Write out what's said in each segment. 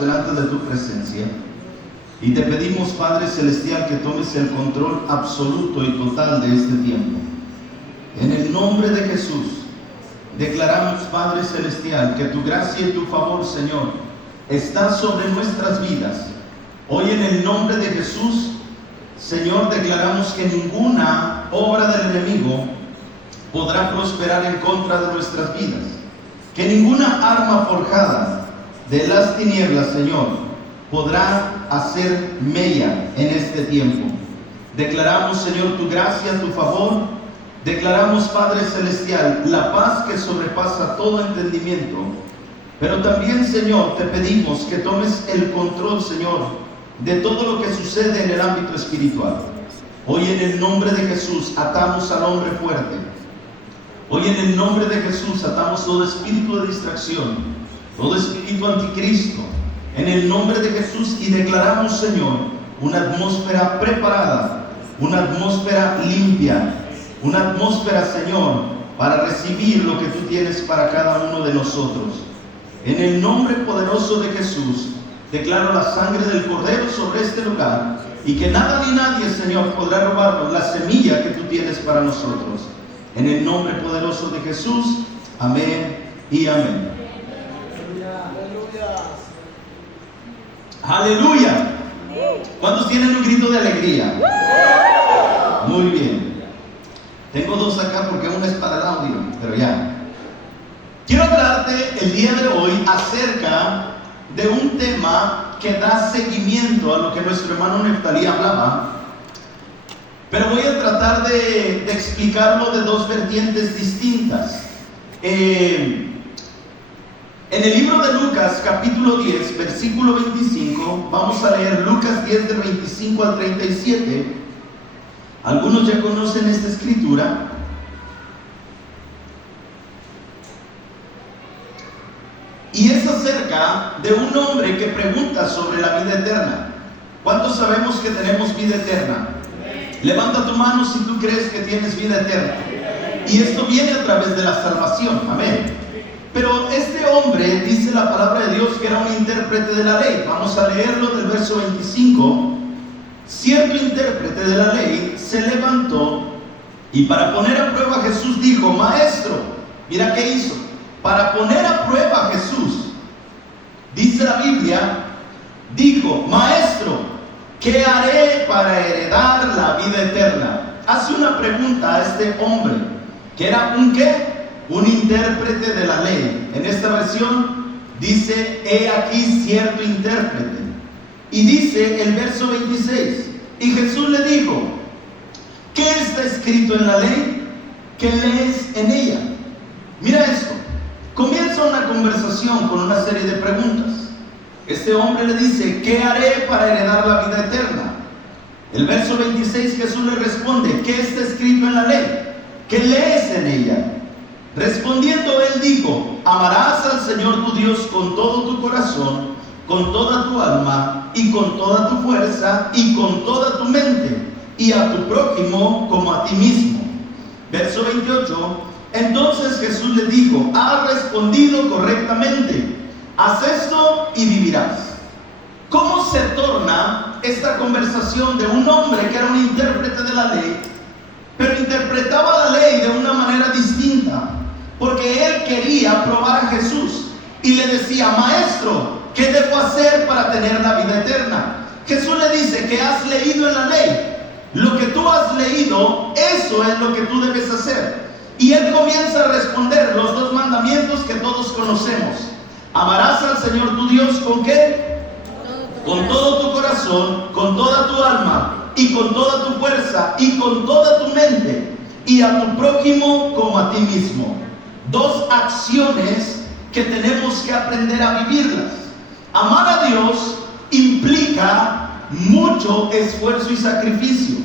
Delante de tu presencia y te pedimos, Padre Celestial, que tomes el control absoluto y total de este tiempo. En el nombre de Jesús declaramos, Padre Celestial, que tu gracia y tu favor, Señor, está sobre nuestras vidas. Hoy, en el nombre de Jesús, Señor, declaramos que ninguna obra del enemigo podrá prosperar en contra de nuestras vidas, que ninguna arma forjada de las tinieblas, Señor, podrá hacer mella en este tiempo. Declaramos, Señor, tu gracia, tu favor. Declaramos, Padre Celestial, la paz que sobrepasa todo entendimiento. Pero también, Señor, te pedimos que tomes el control, Señor, de todo lo que sucede en el ámbito espiritual. Hoy, en el nombre de Jesús, atamos al hombre fuerte. Hoy, en el nombre de Jesús, atamos todo espíritu de distracción, todo espíritu anticristo, en el nombre de Jesús, y declaramos, Señor, una atmósfera preparada, una atmósfera limpia, una atmósfera, Señor, para recibir lo que tú tienes para cada uno de nosotros. En el nombre poderoso de Jesús, declaro la sangre del Cordero sobre este lugar, y que nada ni nadie, Señor, podrá robarnos la semilla que tú tienes para nosotros. En el nombre poderoso de Jesús, amén y amén. Aleluya. ¿Cuántos tienen un grito de alegría? Muy bien. Tengo dos acá porque una es para el audio, pero ya. Quiero hablarte el día de hoy acerca de un tema que da seguimiento a lo que nuestro hermano Neftalí hablaba, pero voy a tratar de explicarlo de dos vertientes distintas. En el libro de Lucas, capítulo 10, versículo 25, vamos a leer Lucas 10, del 25 al 37. Algunos ya conocen esta escritura. Y es acerca de un hombre que pregunta sobre la vida eterna. ¿Cuántos sabemos que tenemos vida eterna? Levanta tu mano si tú crees que tienes vida eterna. Y esto viene a través de la salvación. Amén. Pero este hombre, dice la palabra de Dios, que era un intérprete de la ley. Vamos a leerlo del verso 25. Cierto intérprete de la ley se levantó y para poner a prueba a Jesús dijo: Maestro, mira qué hizo. Para poner a prueba a Jesús, dice la Biblia, dijo: Maestro, ¿qué haré para heredar la vida eterna? Hace una pregunta a este hombre, que era un ¿qué? Un intérprete de la ley. En esta versión dice: he aquí cierto intérprete. Y dice el verso 26: y Jesús le dijo: ¿qué está escrito en la ley? ¿Qué lees en ella? Mira esto. Comienza una conversación con una serie de preguntas. Este hombre le dice: ¿qué haré para heredar la vida eterna? El verso 26, Jesús le responde: ¿qué está escrito en la ley? ¿Qué lees en ella? Respondiendo él dijo: amarás al Señor tu Dios con todo tu corazón, con toda tu alma y con toda tu fuerza y con toda tu mente, y a tu prójimo como a ti mismo. Verso 28. Entonces Jesús le dijo: has respondido correctamente, haz esto y vivirás. ¿Cómo se torna esta conversación de un hombre que era un intérprete de la ley, pero interpretaba la ley de una manera distinta? Porque él quería probar a Jesús y le decía: Maestro, ¿qué debo hacer para tener la vida eterna? Jesús le dice: ¿qué has leído en la ley? Lo que tú has leído, eso es lo que tú debes hacer. Y él comienza a responder los dos mandamientos que todos conocemos. Amarás al Señor tu Dios ¿con qué? Con todo tu corazón, con toda tu alma y con toda tu fuerza y con toda tu mente, y a tu prójimo como a ti mismo. Dos acciones que tenemos que aprender a vivirlas. Amar a Dios implica mucho esfuerzo y sacrificio,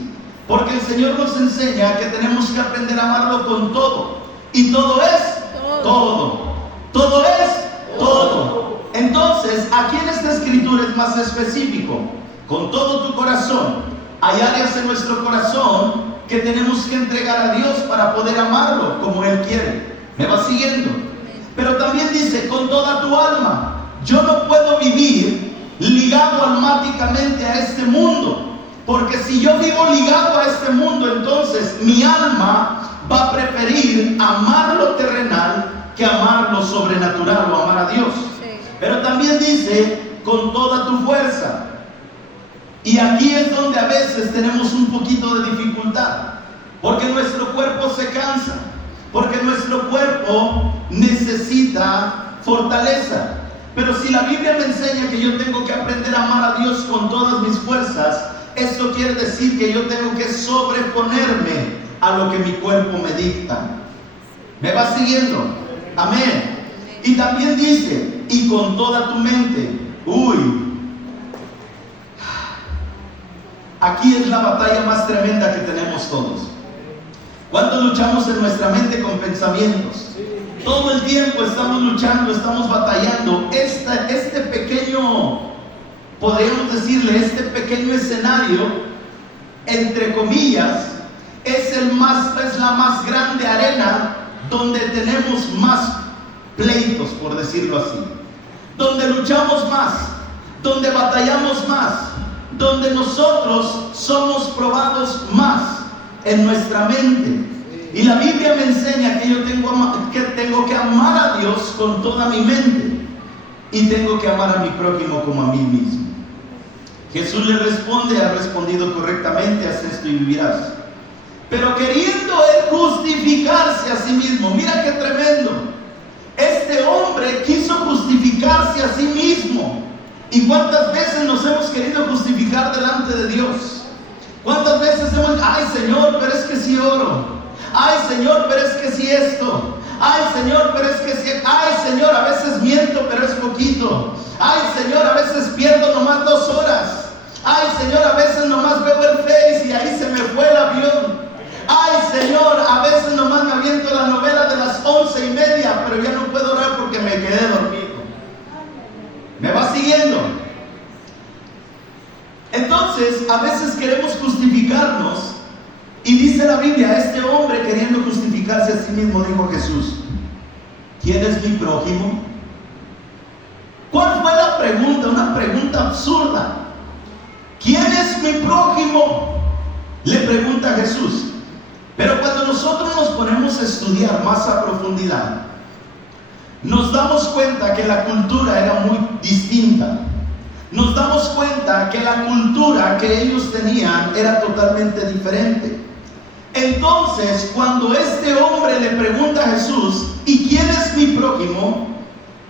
porque el Señor nos enseña que tenemos que aprender a amarlo con todo. Y todo es todo. Todo es todo. Entonces, aquí en esta escritura es más específico: con todo tu corazón. Hay áreas en nuestro corazón que tenemos que entregar a Dios para poder amarlo como Él quiere. ¿Me va siguiendo? Pero también dice: con toda tu alma. yo no puedo vivir ligado almáticamente a este mundo, porque si yo vivo ligado a este mundo, entonces mi alma va a preferir amar lo terrenal que amar lo sobrenatural o amar a Dios. Pero también dice, con toda tu fuerza. Y aquí es donde a veces tenemos un poquito de dificultad, porque nuestro cuerpo se cansa, porque nuestro cuerpo necesita fortaleza. Pero si la Biblia me enseña que yo tengo que aprender a amar a Dios con todas mis fuerzas, esto quiere decir que yo tengo que sobreponerme a lo que mi cuerpo me dicta. ¿Me va siguiendo? Amén. Y también dice, y con toda tu mente. Aquí es la batalla más tremenda que tenemos todos. ¿Cuánto luchamos en nuestra mente con pensamientos? Todo el tiempo estamos luchando, estamos batallando. Este pequeño, podríamos decirle, este pequeño escenario, entre comillas, es la más grande arena donde tenemos más pleitos, por decirlo así, donde luchamos más, donde batallamos más, donde nosotros somos probados más en nuestra mente. Y la Biblia me enseña que yo tengo que amar a Dios con toda mi mente y tengo que amar a mi prójimo como a mí mismo. Jesús le responde, ha respondido correctamente, haz esto y vivirás. Pero queriendo él justificarse a sí mismo, mira qué tremendo. Este hombre quiso justificarse a sí mismo. ¿Y cuántas veces nos hemos querido justificar delante de Dios? ¿Cuántas veces ay Señor, pero es que sí oro? Ay Señor, pero es que sí esto. Ay Señor, pero es que sí. Ay Señor, a veces miento, pero es poquito. Ay Señor, a veces pierdo nomás 2 horas. Ay Señor, a veces nomás veo el Face y ahí se me fue el avión. Ay Señor, a veces nomás me aviento la novela de las 11:30, pero ya no puedo orar porque me quedé dormido. ¿Me va siguiendo? Entonces, a veces queremos justificarnos, y dice la Biblia, este hombre queriendo justificarse a sí mismo, dijo Jesús, ¿quién es mi prójimo? ¿Cuál fue la pregunta? Una pregunta absurda. ¿Quién es mi prójimo? Le pregunta Jesús. Pero cuando nosotros nos ponemos a estudiar más a profundidad, nos damos cuenta que la cultura era muy distinta. Nos damos cuenta que la cultura que ellos tenían era totalmente diferente. Entonces, cuando este hombre le pregunta a Jesús, ¿y quién es mi prójimo?,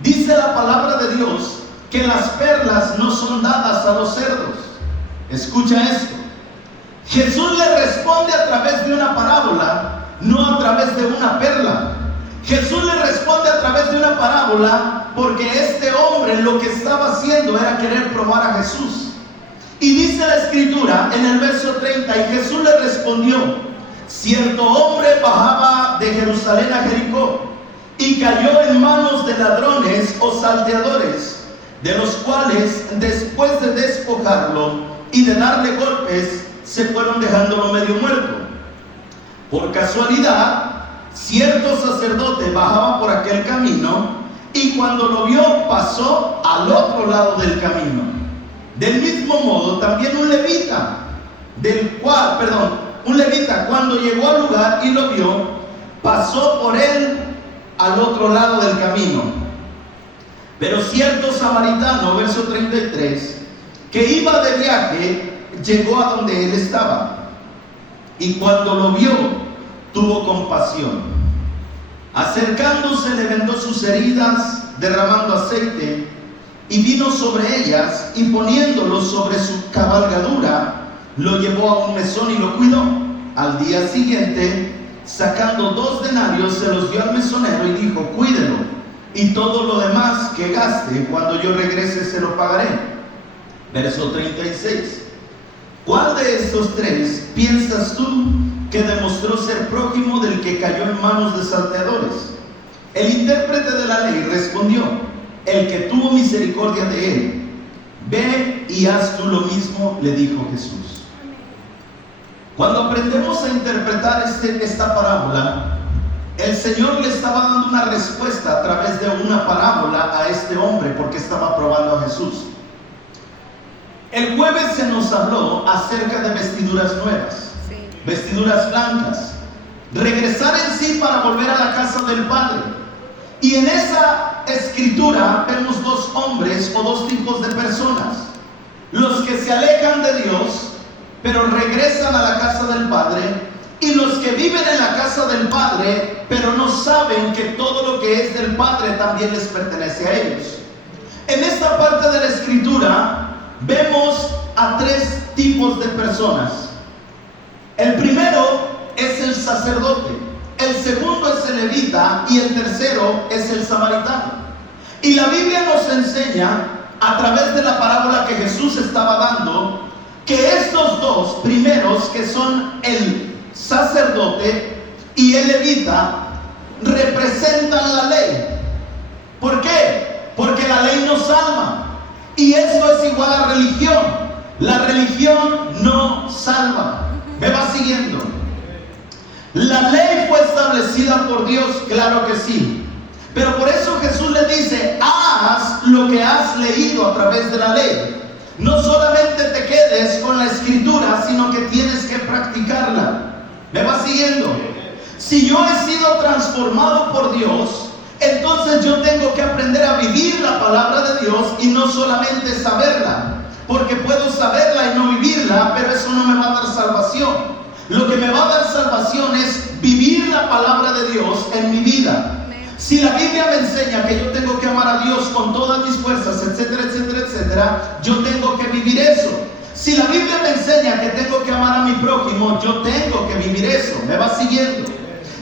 dice la palabra de Dios que las perlas no son dadas a los cerdos. Escucha esto. Jesús le responde a través de una parábola, no a través de una perla. Jesús le responde a través de una parábola porque este hombre lo que estaba haciendo era querer probar a Jesús. Y dice la escritura en el verso 30, y Jesús le respondió, cierto hombre bajaba de Jerusalén a Jericó y cayó en manos de ladrones o salteadores, de los cuales después de despojarlo y de darle golpes, se fueron dejándolo medio muerto. Por casualidad, cierto sacerdote bajaba por aquel camino y cuando lo vio pasó al otro lado del camino. Del mismo modo también un levita cuando llegó al lugar y lo vio, pasó por él al otro lado del camino. Pero cierto samaritano, verso 33, que iba de viaje, llegó a donde él estaba y cuando lo vio tuvo compasión. Acercándose le vendó sus heridas, derramando aceite, y vino sobre ellas y poniéndolo sobre su cabalgadura, lo llevó a un mesón y lo cuidó. Al día siguiente, sacando 2 denarios, se los dio al mesonero y dijo, cuídelo, y todo lo demás que gaste, cuando yo regrese se lo pagaré. Verso 36. ¿Cuál de estos 3 piensas tú que demostró ser prójimo del que cayó en manos de salteadores? El intérprete de la ley respondió, el que tuvo misericordia de él. Ve y haz tú lo mismo, le dijo Jesús. Cuando aprendemos a interpretar esta parábola, el Señor le estaba dando una respuesta a través de una parábola a este hombre porque estaba probando a Jesús. El jueves se nos habló acerca de vestiduras nuevas, vestiduras blancas, regresar en sí para volver a la casa del Padre. Y en esa escritura vemos dos hombres o dos tipos de personas: los que se alejan de Dios pero regresan a la casa del Padre, y los que viven en la casa del Padre pero no saben que todo lo que es del Padre también les pertenece a ellos. En esta parte de la escritura vemos a tres tipos de personas. El primero es el sacerdote, el segundo es el levita y el tercero es el samaritano. Y la Biblia nos enseña a través de la parábola que Jesús estaba dando que estos dos primeros, que son el sacerdote y el levita, representan la ley. ¿Por qué? Porque la ley nos salva, y esto es igual a religión. La religión no salva. ¿Me va siguiendo? La ley fue establecida por Dios, claro que sí, pero por eso Jesús le dice: haz lo que has leído a través de la ley. No solamente te quedes con la escritura, sino que tienes que practicarla. ¿Me va siguiendo? Si yo he sido transformado por Dios, entonces yo tengo que aprender a vivir la palabra de Dios y no solamente saberla, porque puedo saberla y no vivirla, pero eso no me va a dar salvación. Lo que me va a dar salvación es vivir la palabra de Dios en mi vida. Si la Biblia me enseña que yo tengo que amar a Dios con todas mis fuerzas, etcétera, etcétera, etcétera, yo tengo que vivir eso. Si la Biblia me enseña que tengo que amar a mi prójimo, yo tengo que vivir eso. ¿Me va siguiendo?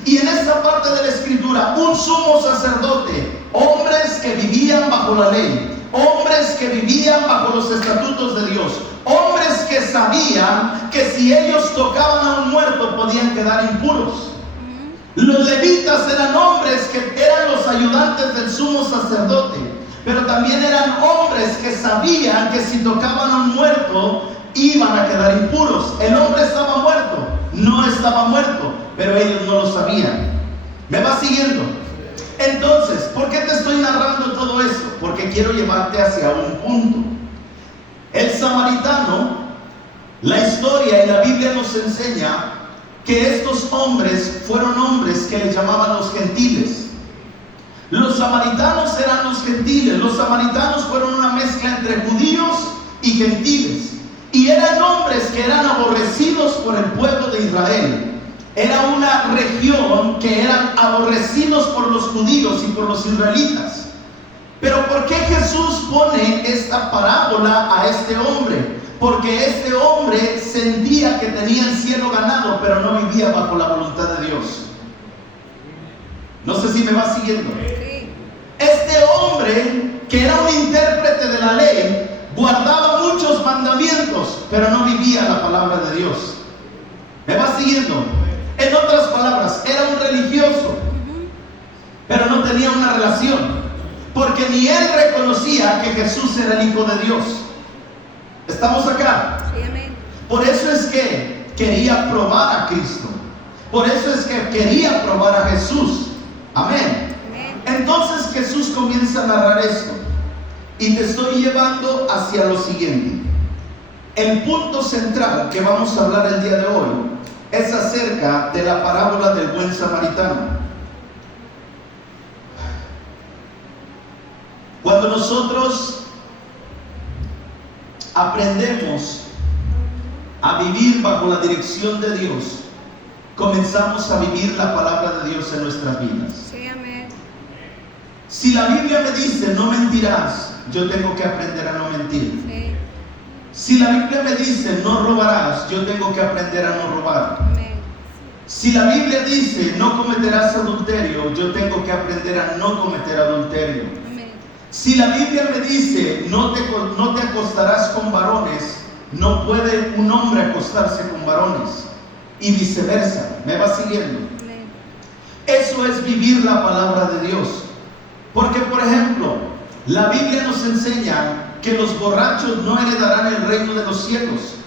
Y en esta parte de la escritura, un sumo sacerdote, hombres que vivían bajo la ley, hombres que vivían bajo los estatutos de Dios, hombres que sabían que si ellos tocaban a un muerto podían quedar impuros. Los levitas eran hombres que eran los ayudantes del sumo sacerdote, pero también eran hombres que sabían que si tocaban a un muerto iban a quedar impuros. El hombre estaba muerto, no estaba muerto, pero ellos no lo sabían. ¿Me va siguiendo? Entonces, ¿por qué te estoy narrando todo esto? Porque quiero llevarte hacia un punto. El samaritano, la historia y la Biblia nos enseña que estos hombres fueron hombres que les llamaban los gentiles. Los samaritanos eran los gentiles. Los samaritanos fueron una mezcla entre judíos y gentiles, y eran hombres que eran aborrecidos por el pueblo de Israel. Era una región que eran aborrecidos por los judíos y por los israelitas. Pero ¿por qué Jesús pone esta parábola a este hombre? Porque este hombre sentía que tenía el cielo ganado, pero no vivía bajo la voluntad de Dios. No sé si me va siguiendo. Este hombre, que era un intérprete de la ley, guardaba muchos mandamientos, pero no vivía la palabra de Dios. ¿Me va siguiendo? En otras palabras, era un religioso, pero no tenía una relación, porque ni él reconocía que Jesús era el Hijo de Dios. ¿Estamos acá? Sí, amén. Por eso es que quería probar a Cristo. Por eso es que quería probar a Jesús. Amén. Amén. Entonces Jesús comienza a narrar esto, y te estoy llevando hacia lo siguiente. El punto central que vamos a hablar el día de hoy es acerca de la parábola del buen samaritano. Cuando nosotros aprendemos a vivir bajo la dirección de Dios, comenzamos a vivir la palabra de Dios en nuestras vidas. Sí, amén. Si la Biblia me dice no mentirás, yo tengo que aprender a no mentir. Sí. Si la Biblia me dice no robarás, yo tengo que aprender a no robar. Amén. Si la Biblia dice no cometerás adulterio, yo tengo que aprender a no cometer adulterio. Amén. Si la Biblia me dice no te acostarás con varones, no puede un hombre acostarse con varones, y viceversa. ¿Me va siguiendo? Amén. Eso es vivir la palabra de Dios. Porque, por ejemplo, la Biblia nos enseña que los borrachos no heredarán el reino de los cielos.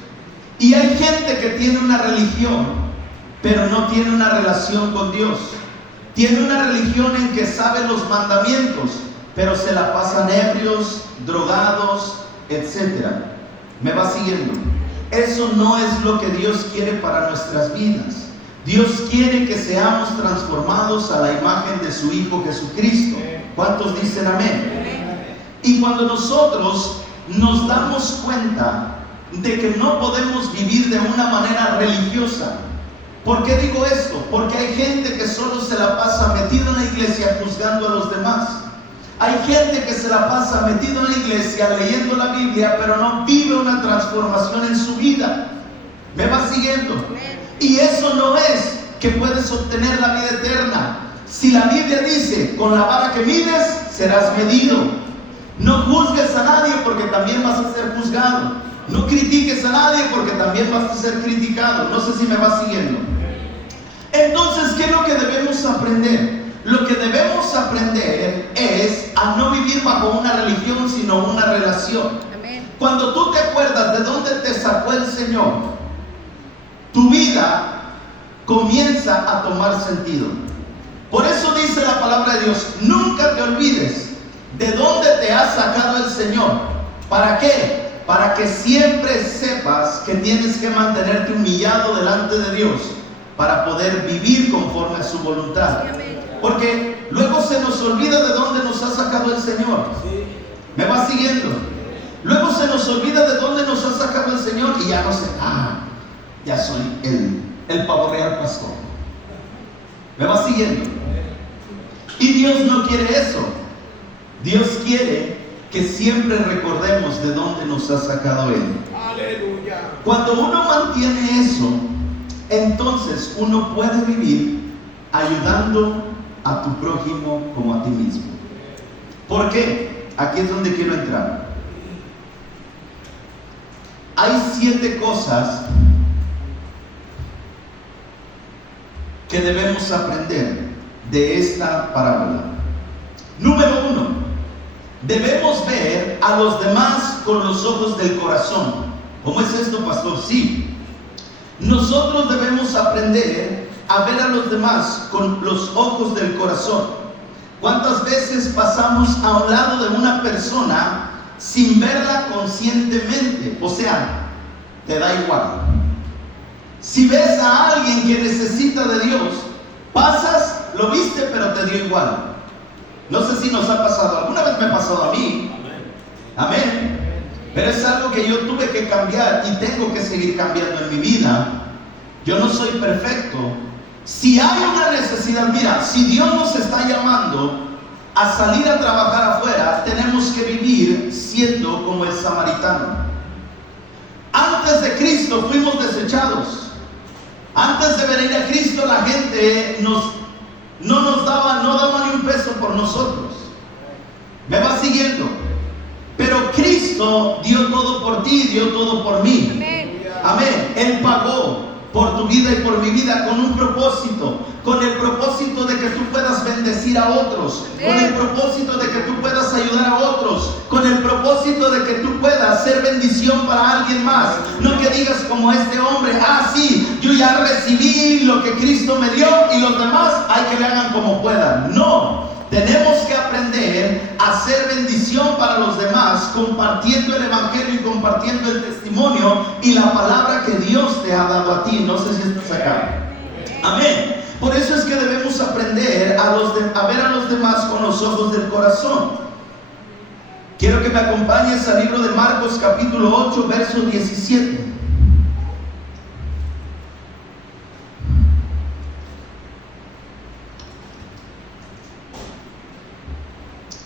Y hay gente que tiene una religión, pero no tiene una relación con Dios. Tiene una religión en que sabe los mandamientos, pero se la pasan ebrios, drogados, etc. ¿Me va siguiendo? Eso no es lo que Dios quiere para nuestras vidas. Dios quiere que seamos transformados a la imagen de su Hijo Jesucristo. ¿Cuántos dicen amén? Y cuando nosotros nos damos cuenta de que no podemos vivir de una manera religiosa. ¿Por qué digo esto? Porque hay gente que solo se la pasa metida en la iglesia juzgando a los demás. Hay gente que se la pasa metida en la iglesia leyendo la Biblia, pero no vive una transformación en su vida. ¿Me va siguiendo? Y eso no es que puedes obtener la vida eterna. Si la Biblia dice, con la vara que mides, serás medido. No juzgues a nadie porque también vas a ser juzgado. No critiques a nadie porque también vas a ser criticado. No sé si me va siguiendo. Entonces, ¿qué es lo que debemos aprender? Lo que debemos aprender es a no vivir bajo una religión, sino una relación. Amén. Cuando tú te acuerdas de dónde te sacó el Señor, tu vida comienza a tomar sentido. Por eso dice la palabra de Dios, nunca te olvides de dónde te ha sacado el Señor. ¿Para qué? Para que siempre sepas que tienes que mantenerte humillado delante de Dios para poder vivir conforme a su voluntad. Porque luego se nos olvida de dónde nos ha sacado el Señor. ¿Me va siguiendo? Luego se nos olvida de dónde nos ha sacado el Señor y ya no sé, ya soy el pavo real pastor. ¿Me va siguiendo? Y Dios no quiere eso. Dios quiere que siempre recordemos de dónde nos ha sacado Él. Aleluya. Cuando uno mantiene eso, entonces uno puede vivir ayudando a tu prójimo como a ti mismo. ¿Por qué? Aquí es donde quiero entrar. Hay 7 cosas que debemos aprender de esta parábola. Número 1, debemos ver a los demás con los ojos del corazón. ¿Cómo es esto, pastor? Sí. Nosotros debemos aprender a ver a los demás con los ojos del corazón. ¿Cuántas veces pasamos a un lado de una persona sin verla conscientemente? O sea, te da igual. Si ves a alguien que necesita de Dios, pasas, lo viste, pero te dio igual. No sé si nos ha pasado, alguna vez me ha pasado a mí. Amén. Pero es algo que yo tuve que cambiar y tengo que seguir cambiando en mi vida. Yo no soy perfecto. Si hay una necesidad, mira, si Dios nos está llamando a salir a trabajar afuera, tenemos que vivir siendo como el samaritano. Antes de Cristo fuimos desechados. Antes de venir a Cristo, la gente no daba ni un peso por nosotros. ¿Me va siguiendo? Pero Cristo dio todo por ti, dio todo por mí. Amén. Amén. Él pagó por tu vida y por mi vida con un propósito, con el propósito de que tú puedas bendecir a otros, con el propósito de que tú puedas ayudar a otros, con el propósito de que tú puedas ser bendición para alguien más. No que digas como este hombre, sí, yo ya recibí lo que Cristo me dio y los demás hay que le hagan como puedan. No. Tenemos que aprender a ser bendición para los demás, compartiendo el evangelio y compartiendo el testimonio y la palabra que Dios te ha dado a ti. No sé si estás acá. Amén. Por eso es que debemos aprender a ver a los demás con los ojos del corazón. Quiero que me acompañes al libro de Marcos capítulo 8, verso 17.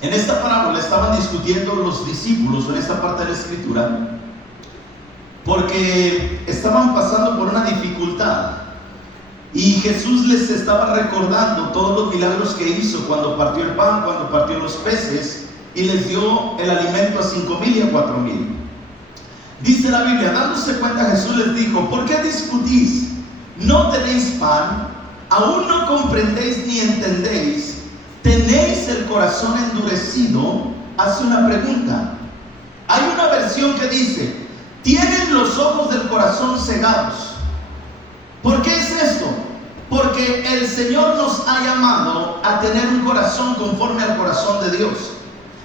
En esta parábola estaban discutiendo los discípulos en esta parte de la escritura porque estaban pasando por una dificultad y Jesús les estaba recordando todos los milagros que hizo cuando partió el pan, cuando partió los peces y les dio el alimento a 5,000 y a 4,000. Dice la Biblia, dándose cuenta Jesús les dijo: ¿por qué discutís? ¿No tenéis pan? ¿Aún no comprendéis ni entendéis? ¿Tenéis el corazón endurecido? Hace una pregunta. Hay una versión que dice: tienen los ojos del corazón cegados. ¿Por qué es esto? ¿Por Porque el Señor nos ha llamado a tener un corazón conforme al corazón de Dios.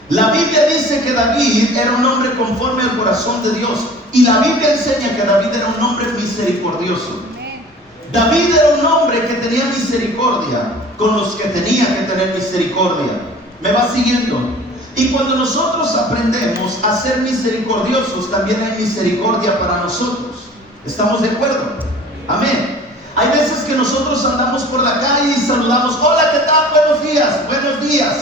La Biblia dice que David era un hombre conforme al corazón de Dios. Y la Biblia enseña que David era un hombre misericordioso. David era un hombre que tenía misericordia con los que tenía que tener misericordia. ¿Me va siguiendo? Y cuando nosotros aprendemos a ser misericordiosos, también hay misericordia para nosotros. ¿Estamos de acuerdo? Amén. Hay veces que nosotros andamos por la calle y saludamos: hola, ¿qué tal? Buenos días, buenos días.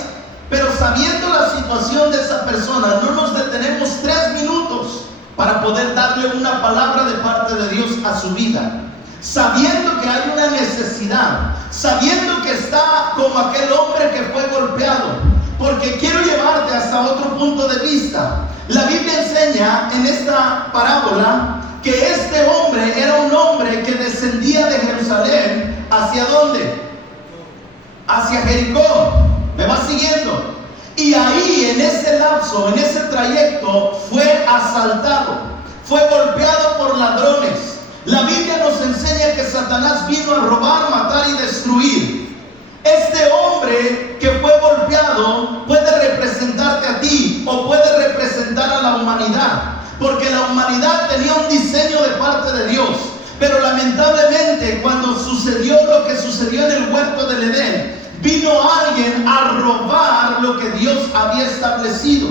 Pero sabiendo la situación de esa persona, no nos detenemos 3 minutos para poder darle una palabra de parte de Dios a su vida. Sabiendo que hay una necesidad, sabiendo que está como aquel hombre que fue golpeado. Porque quiero llevarte hasta otro punto de vista. La Biblia enseña en esta parábola que este hombre era un hombre que descendía de Jerusalén. ¿Hacia dónde? Hacia Jericó. ¿Me va siguiendo? Y ahí, en ese lapso, en ese trayecto, fue asaltado, fue golpeado por ladrones. La Biblia nos enseña que Satanás vino a robar, matar y destruir. Este hombre que fue golpeado puede representarte a ti o puede representar a la humanidad, porque la humanidad tenía un diseño de parte de Dios. Pero lamentablemente, cuando sucedió lo que sucedió en el huerto del Edén, vino alguien a robar lo que Dios había establecido.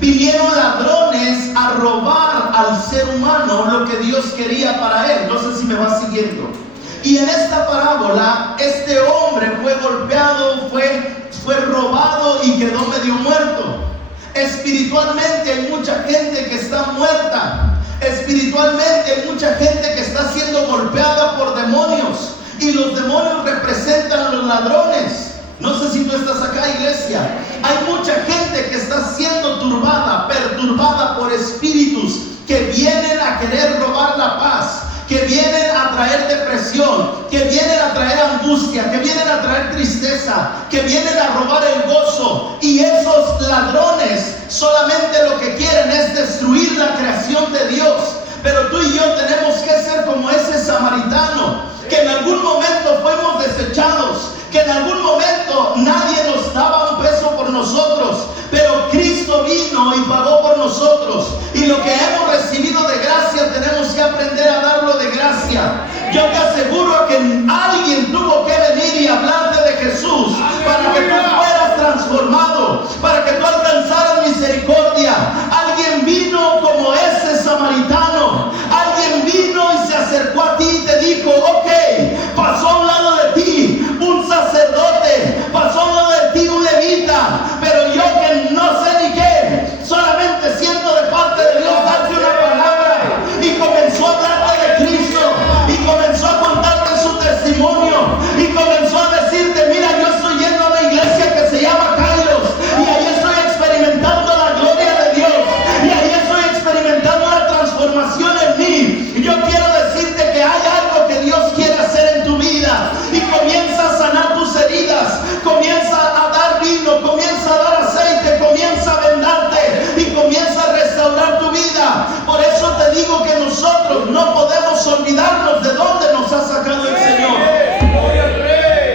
Vinieron ladrones a robar al ser humano lo que Dios quería para él. No sé si me va siguiendo. Y en esta parábola, este hombre fue golpeado, fue robado y quedó medio muerto. Espiritualmente hay mucha gente que está muerta. Espiritualmente hay mucha gente que está siendo golpeada por demonios. Y los demonios representan a los ladrones. No sé si tú estás acá, iglesia. Hay mucha gente que está siendo turbada, perturbada por espíritus que vienen a querer robar la paz, que vienen a traer depresión, que vienen a traer angustia, que vienen a traer tristeza, que vienen a robar el gozo. Y esos ladrones solamente lo que quieren es destruir la creación de Dios. Pero tú y yo tenemos que ser como ese samaritano, que en algún momento fuimos desechados, que en algún momento nadie nos daba un peso por nosotros, pero Cristo vino y pagó por nosotros. Y lo que hemos recibido de gracia tenemos que aprender a darlo de gracia. Yo te aseguro que alguien tuvo que venir y hablarte de Jesús para que tú fueras transformado, para que tú alcanzaras misericordia. Alguien vino como ese samaritano. Alguien vino y se acercó a ti y te dijo: ok, pasó a un lado de ti un sacerdote, pasó a un lado de ti un levita, pero yo que no sé ni qué, solamente siento de parte de Dios darte una palabra. Y comenzó a hablarte de Cristo, y comenzó a contarte su testimonio, y comenzó a decirte: mira, yo estoy yendo a una iglesia que se llama Kairos, y ahí estoy experimentando la gloria de Dios, y ahí estoy experimentando la transformación en mí. Y yo quiero decirte que hay algo que Dios quiere hacer en tu vida, y comienza a sanar tus heridas, comienza a dar vino, comienza a dar aceite, comienza a vendarte y comienza a restaurar tu vida. Por eso te digo que nosotros no podemos olvidarnos de dónde nos ha sacado el Señor.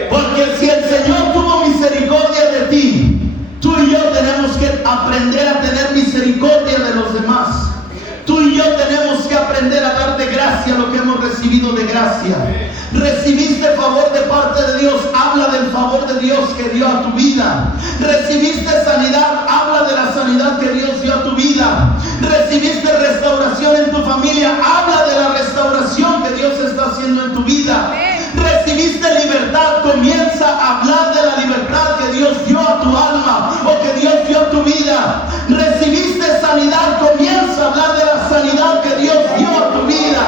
Porque si el Señor tuvo misericordia de ti, tú y yo tenemos que aprender a tener misericordia de los demás. Tú y yo tenemos que aprender a dar de gracia lo que hemos recibido de gracia. Recibiste favor de parte de Dios, habla del favor de Dios que dio a tu vida. Recibiste sanidad, habla de la sanidad que Dios dio a tu vida. Recibiste restauración en tu familia, habla de la restauración que Dios está haciendo en tu vida. Recibiste libertad, comienza a hablar de la libertad que Dios dio a tu alma o que Dios dio a tu vida. Recibiste sanidad, comienza a hablar de la sanidad que Dios dio a tu vida.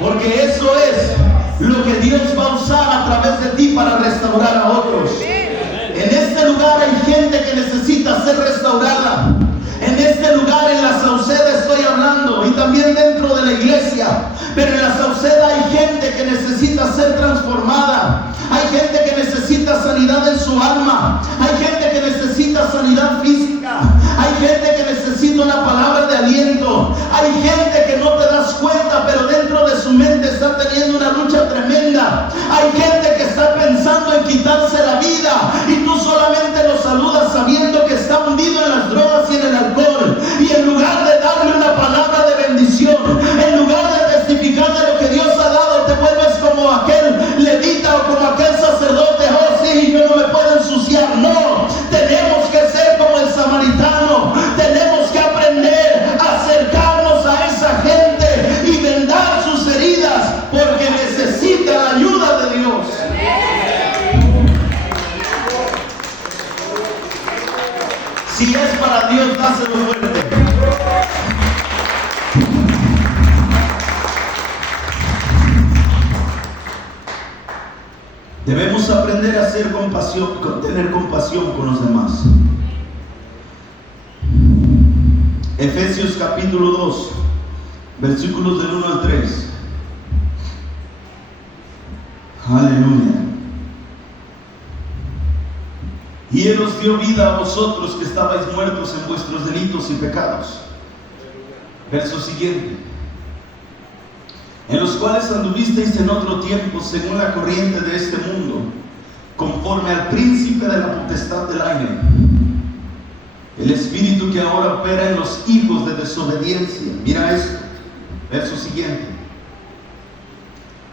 Porque eso es lo que Dios va a usar a través de ti para restaurar a otros. En este lugar hay gente que necesita ser restaurada. En este lugar, en la Sauceda estoy hablando, y también dentro de la iglesia. Pero en la Sauceda hay gente que necesita ser transformada. Hay gente que necesita sanidad en su alma. Hay gente que necesita sanidad física. Hay gente que necesita una palabra de aliento. Hay gente que no te das cuenta, pero dentro de su mente está teniendo una lucha tremenda. Hay gente que Debemos aprender a tener compasión con los demás. Efesios capítulo 2, versículos del 1 al 3. Aleluya. Y Él os dio vida a vosotros que estabais muertos en vuestros delitos y pecados. Verso siguiente. En los cuales anduvisteis en otro tiempo según la corriente de este mundo, conforme al príncipe de la potestad del aire, el espíritu que ahora opera en los hijos de desobediencia. Mira esto, verso siguiente.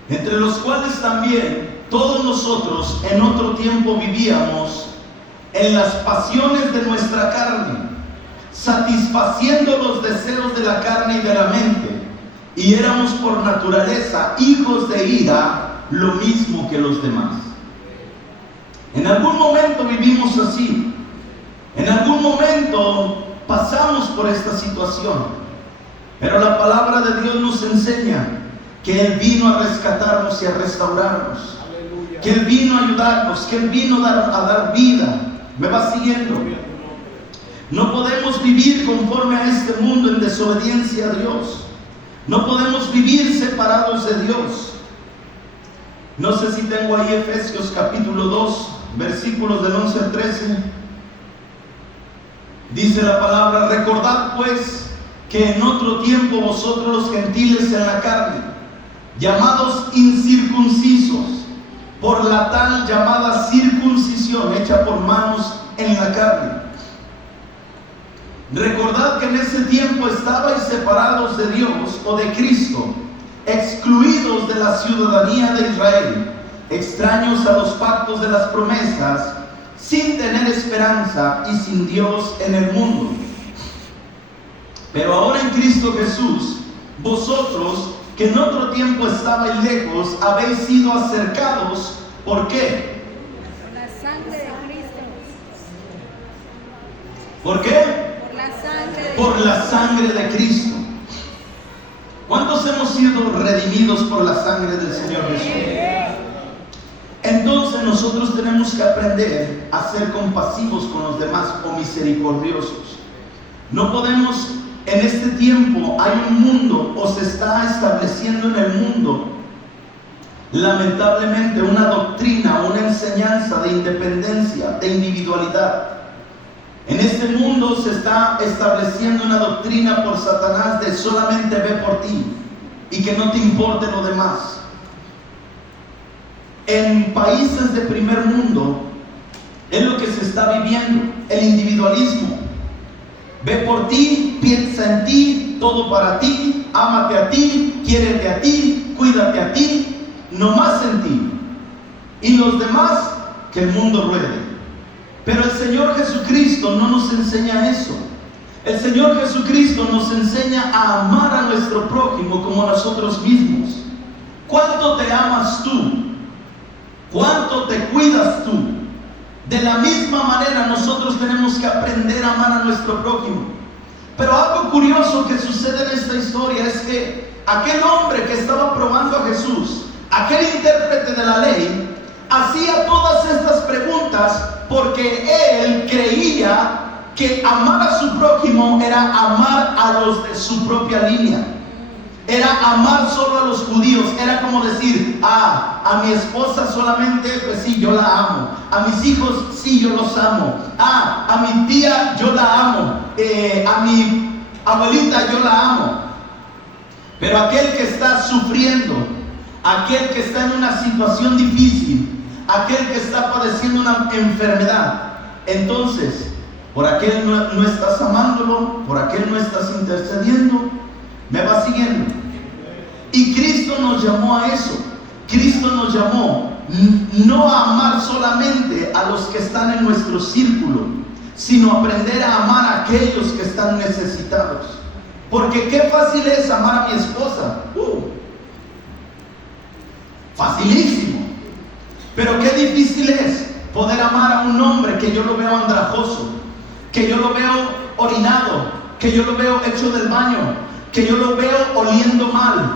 Entre los cuales también todos nosotros en otro tiempo vivíamos en las pasiones de nuestra carne, satisfaciendo los deseos de la carne y de la mente, y éramos por naturaleza hijos de ira, lo mismo que los demás. En algún momento vivimos así. En algún momento pasamos por esta situación. Pero la palabra de Dios nos enseña que Él vino a rescatarnos y a restaurarnos. Aleluya. Que Él vino a ayudarnos, que Él vino a dar vida. ¿Me va siguiendo? No podemos vivir conforme a este mundo en desobediencia a Dios. No podemos vivir separados de Dios. No sé si tengo ahí Efesios capítulo 2, versículos del 11 al 13. Dice la palabra: recordad pues que en otro tiempo vosotros los gentiles en la carne, llamados incircuncisos, por la tal llamada circuncisión hecha por manos en la carne. Recordad que en ese tiempo estabais separados de Dios o de Cristo, excluidos de la ciudadanía de Israel, extraños a los pactos de las promesas, sin tener esperanza y sin Dios en el mundo. Pero ahora en Cristo Jesús, vosotros que en otro tiempo estabais lejos, habéis sido acercados. ¿Por qué? Por la sangre de Cristo. ¿Por qué? Por la sangre de Cristo. ¿Cuántos hemos sido redimidos por la sangre del Señor Jesús? Entonces nosotros tenemos que aprender a ser compasivos con los demás o misericordiosos. No podemos, en este tiempo hay un mundo, o se está estableciendo en el mundo, lamentablemente, una doctrina, una enseñanza de independencia, de individualidad. En este mundo se está estableciendo una doctrina por Satanás de solamente ve por ti y que no te importe lo demás. En países de primer mundo es lo que se está viviendo, el individualismo. Ve por ti, piensa en ti, todo para ti, ámate a ti, quiérete a ti, cuídate a ti, no más en ti. Y los demás, que el mundo ruede. Pero el Señor Jesucristo no nos enseña eso. El Señor Jesucristo nos enseña a amar a nuestro prójimo como a nosotros mismos. ¿Cuánto te amas tú? ¿Cuánto te cuidas tú? De la misma manera nosotros tenemos que aprender a amar a nuestro prójimo. Pero algo curioso que sucede en esta historia es que aquel hombre que estaba probando a Jesús, aquel intérprete de la ley, hacía todas estas preguntas porque él creía que amar a su prójimo era amar a los de su propia línea. Era amar solo a los judíos. Era como decir, a mi esposa solamente, pues sí, yo la amo. A mis hijos, sí, yo los amo. A mi tía, yo la amo. A mi abuelita, yo la amo. Pero aquel que está sufriendo, aquel que está en una situación difícil, aquel que está padeciendo una enfermedad, entonces, por aquel no estás amándolo, por aquel no estás intercediendo. ¿Me va siguiendo? Y Cristo nos llamó a eso. Cristo nos llamó no a amar solamente a los que están en nuestro círculo, sino aprender a amar a aquellos que están necesitados. Porque qué fácil es amar a mi esposa. Facilísimo. Pero qué difícil es poder amar a un hombre que yo lo veo andrajoso, que yo lo veo orinado, que yo lo veo hecho del baño, que yo lo veo oliendo mal,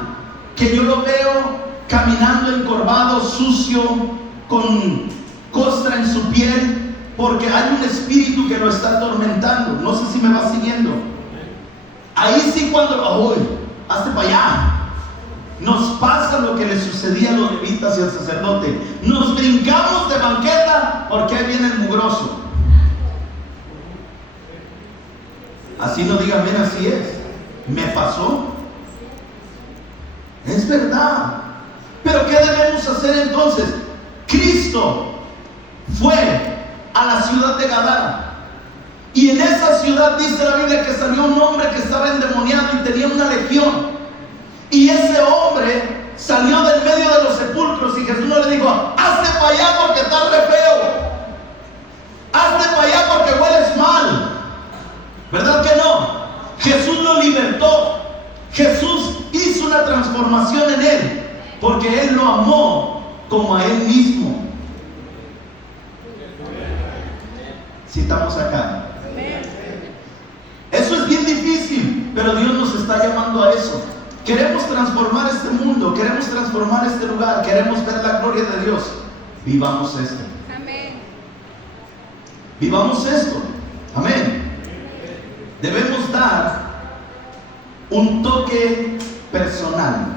que yo lo veo caminando encorvado, sucio, con costra en su piel, porque hay un espíritu que lo está atormentando. No sé si me va siguiendo. Ahí sí, cuando, hazte para allá. Nos pasa lo que le sucedía a los levitas y al sacerdote. Nos brincamos de banqueta porque ahí viene el mugroso. Así no digan, bien, así es. Me pasó. Es verdad. Pero ¿qué debemos hacer entonces? Cristo fue a la ciudad de Gadara. Y en esa ciudad dice la Biblia que salió un hombre que estaba endemoniado y tenía una legión. Y ese hombre salió del medio de los sepulcros y Jesús no le dijo, hazte para allá porque estás re feo. Hazte para allá porque hueles mal. ¿Verdad que no? Jesús lo libertó. Jesús hizo una transformación en él porque él lo amó como a él mismo. Si estamos acá. Eso es bien difícil, pero Dios nos está llamando a eso. Queremos transformar este mundo, queremos transformar este lugar, queremos ver la gloria de Dios. Vivamos esto. Amén. Vivamos esto. Amén. Debemos dar un toque personal.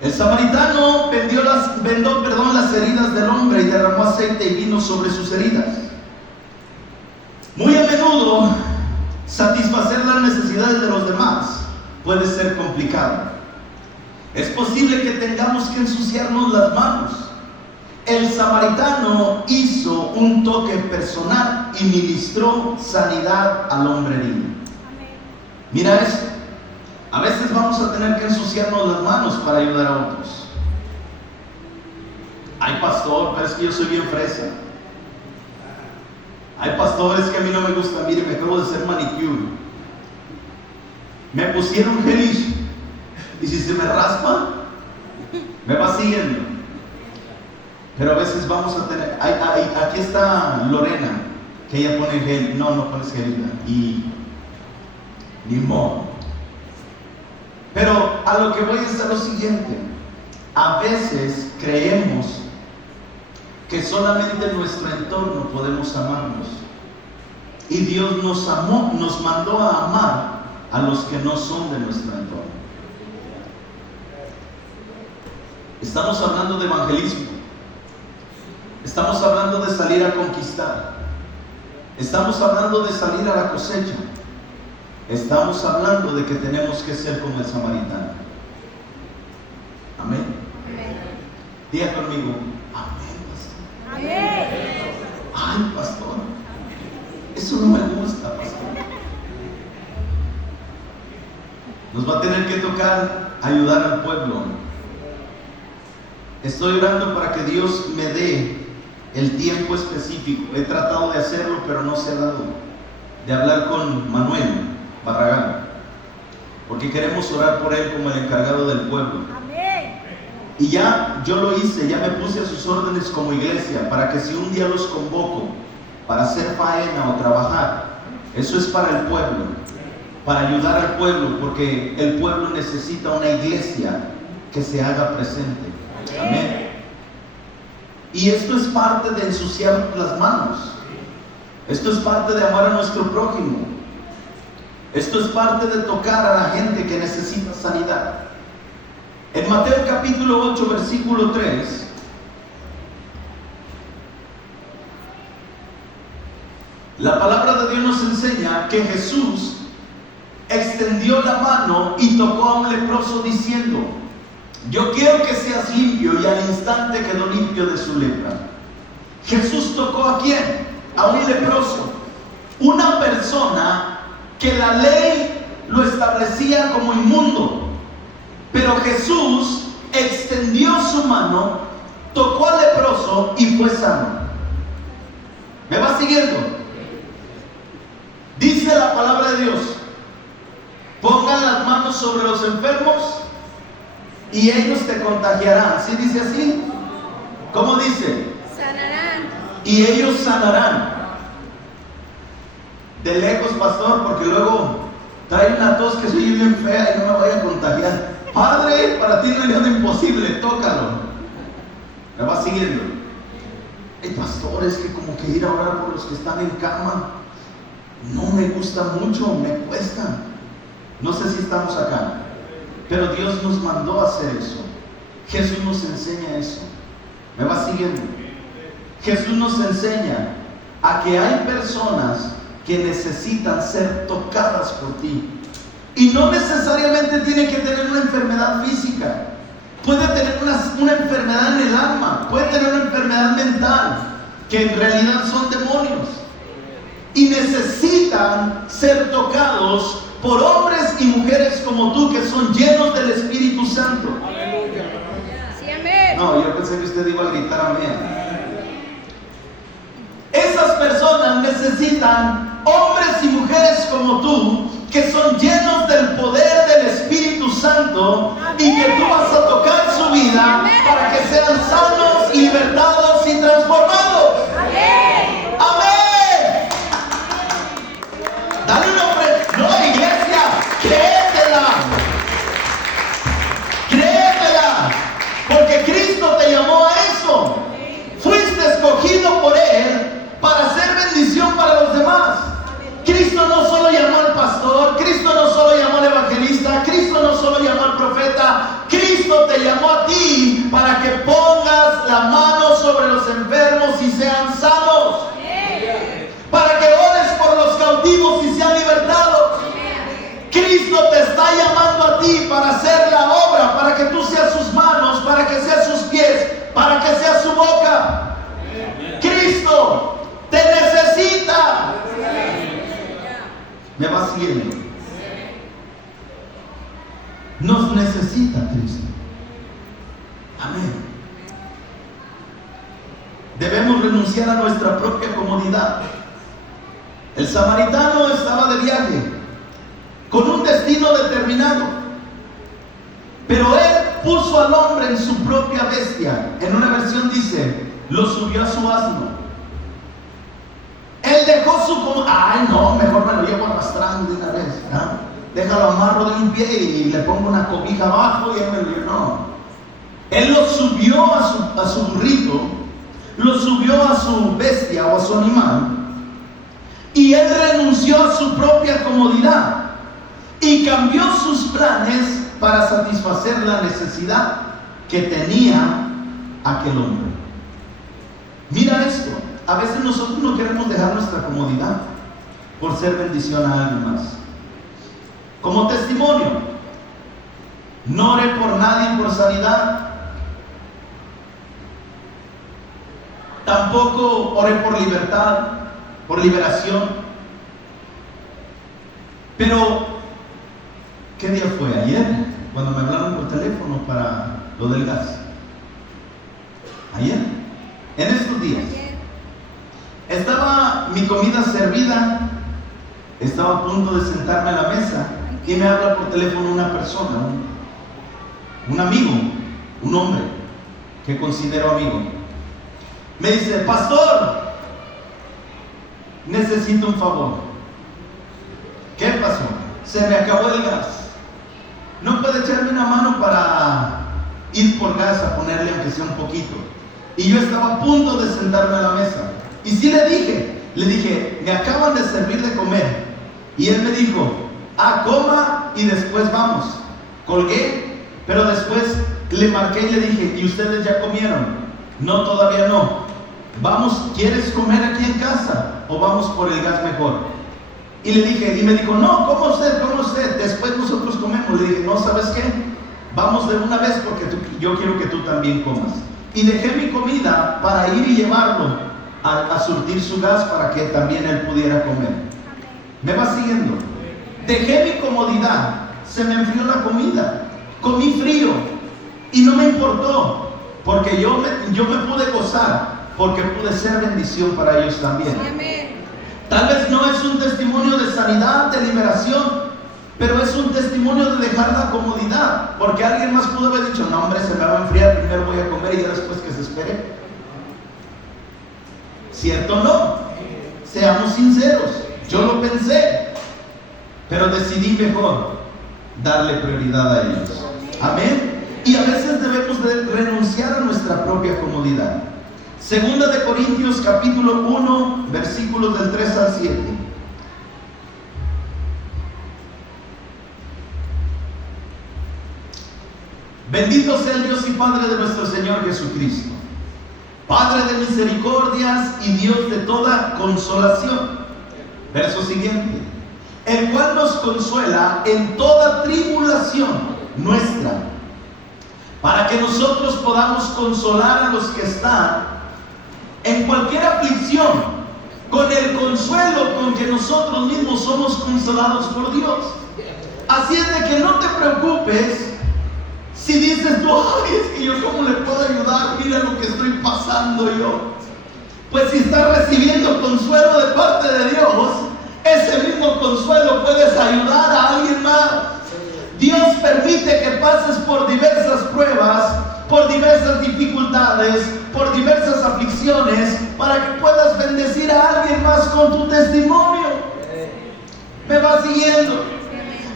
El samaritano vendó las heridas del hombre y derramó aceite y vino sobre sus heridas. Muy a menudo, satisfacer las necesidades de los demás puede ser complicado. Es posible que tengamos que ensuciarnos las manos. El samaritano hizo un toque personal y ministró sanidad al hombre herido. Mira esto. A veces vamos a tener que ensuciarnos las manos para ayudar a otros. Ay, pastor, pero es que yo soy bien fresa. Hay pastores que a mí no me gusta. Mire, me acabo de hacer manicure. Me pusieron gelish. Y si se me raspa, me va siguiendo. Pero a veces vamos a tener. Aquí está Lorena, que ella pone gel. No pones gel. Y ni modo. Pero a lo que voy es a lo siguiente. A veces creemos que solamente en nuestro entorno podemos amarnos. Y Dios nos amó, nos mandó a amar a los que no son de nuestro entorno. Estamos hablando de evangelismo. Estamos hablando de salir a conquistar. Estamos hablando de salir a la cosecha. Estamos hablando de que tenemos que ser como el samaritano. Amén. Diga conmigo, amén, pastor. Amén. Ay, pastor, eso no me gusta, pastor. Nos va a tener que tocar ayudar al pueblo. Estoy orando para que Dios me dé el tiempo específico. He tratado de hacerlo, pero no se ha dado. De hablar con Manuel Barragán, porque queremos orar por él como el encargado del pueblo. Amén. Y ya yo lo hice, ya me puse a sus órdenes como iglesia, para que si un día los convoco para hacer faena o trabajar, eso es para el pueblo, para ayudar al pueblo, porque el pueblo necesita una iglesia que se haga presente. Amén. Y esto es parte de ensuciar las manos. Esto es parte de amar a nuestro prójimo. Esto es parte de tocar a la gente que necesita sanidad. En Mateo capítulo 8, versículo 3, la palabra de Dios nos enseña que Jesús extendió la mano y tocó a un leproso diciendo: yo quiero que seas limpio, y al instante quedó limpio de su lepra. Jesús tocó ¿a quién? A un leproso, una persona que la ley lo establecía como inmundo, pero Jesús extendió su mano, tocó al leproso y fue sano. ¿Me va siguiendo? Dice la palabra de Dios: pongan las manos sobre los enfermos y ellos te contagiarán. ¿Sí dice así? ¿Cómo dice? Sanarán. Y ellos sanarán. De lejos, pastor, porque luego trae una tos que soy bien fea y no me vaya a contagiar. Padre, para ti no hay nada imposible, tócalo. Me va siguiendo. Hay pastores que como que ir a orar por los que están en cama no me gusta mucho, me cuesta. No sé si estamos acá, pero Dios nos mandó a hacer eso. Jesús nos enseña eso. ¿Me va siguiendo? Jesús nos enseña a que hay personas que necesitan ser tocadas por ti. Y no necesariamente tiene que tener una enfermedad física. Puede tener una enfermedad en el alma, puede tener una enfermedad mental, que en realidad son demonios. Y necesitan ser tocados por hombres y mujeres como tú, que son llenos del Espíritu Santo. Sí, amén. No, yo pensé que usted iba a gritar amén. Esas personas necesitan hombres y mujeres como tú, que son llenos del poder del Espíritu Santo, y que tú vas a tocar su vida para que sean sanos, libertados y transformados. Amén. Amén. Dale una ofrenda. No, iglesia, créetela. Créetela. Porque Cristo te llamó a eso. Fuiste escogido por Él para ser bendición para los demás. Cristo no solo llamó al pastor, Cristo no solo llamó al evangelista, Cristo no solo llamó al profeta, Cristo te llamó a ti para que pongas la mano sobre los enfermos y sean sanos, para que ores por los cautivos y sean libertados. Cristo te está llamando a ti para hacer la obra, para que tú seas sus manos, para que seas sus pies, para que seas su boca. Cristo te necesita. ¿Me va siguiendo? Nos necesita Cristo. Amén. Debemos renunciar a nuestra propia comodidad. El samaritano estaba de viaje con un destino determinado, pero él puso al hombre en su propia bestia. En una versión dice, lo subió a su asno. Él dejó su ay no, mejor me lo llevo arrastrando de una vez, ¿no? Déjalo amarro de un pie y le pongo una cobija abajo y él me lo lleva. No. Él lo subió a su burrito, lo subió a su bestia o a su animal, y él renunció a su propia comodidad y cambió sus planes para satisfacer la necesidad que tenía aquel hombre. Mira esto. A veces nosotros no queremos dejar nuestra comodidad por ser bendición a alguien más. Como testimonio, no oré por nadie por sanidad. Tampoco oré por libertad, por liberación. Pero, ¿qué día fue? Ayer, cuando me hablaron por teléfono para lo del gas. Ayer, en estos días. Estaba mi comida servida, estaba a punto de sentarme a la mesa y me habla por teléfono una persona, un amigo, un hombre que considero amigo. Me dice, pastor, necesito un favor. ¿Qué pasó? Se me acabó el gas. ¿No puede echarme una mano para ir por gas a ponerle aunque sea un poquito? Y yo estaba a punto de sentarme a la mesa. Y sí le dije, me acaban de servir de comer. Y él me dijo, coma y después vamos. Colgué, pero después le marqué y le dije, ¿y ustedes ya comieron? No, todavía no. Vamos, ¿quieres comer aquí en casa? ¿O vamos por el gas mejor? Y le dije, y me dijo, no, coma usted, después nosotros comemos. Le dije, no, ¿sabes qué? Vamos de una vez porque yo quiero que tú también comas. Y dejé mi comida para ir y llevarlo a surtir su gas para que también él pudiera comer. ¿Me va siguiendo? Dejé mi comodidad, se me enfrió la comida, comí frío y no me importó, porque yo me pude gozar, porque pude ser bendición para ellos también. Tal vez no es un testimonio de sanidad, de liberación, pero es un testimonio de dejar la comodidad, porque alguien más pudo haber dicho, no hombre, se me va a enfriar, primero voy a comer y ya después que se espere. ¿Cierto o no? Seamos sinceros, yo lo pensé, pero decidí mejor darle prioridad a ellos. Amén. Y a veces debemos de renunciar a nuestra propia comodidad. Segunda de Corintios capítulo 1, versículos del 3 al 7. Bendito sea el Dios y Padre de nuestro Señor Jesucristo, Padre de misericordias y Dios de toda consolación. Verso siguiente. El cual nos consuela en toda tribulación nuestra, para que nosotros podamos consolar a los que están en cualquier aflicción, con el consuelo con que nosotros mismos somos consolados por Dios. Así es de que no te preocupes si dices tú, ay, es que yo cómo le puedo ayudar, mira lo que estoy pasando yo. Pues si estás recibiendo consuelo de parte de Dios, ese mismo consuelo puedes ayudar a alguien más. Dios permite que pases por diversas pruebas, por diversas dificultades, por diversas aflicciones, para que puedas bendecir a alguien más con tu testimonio. ¿Me vas siguiendo?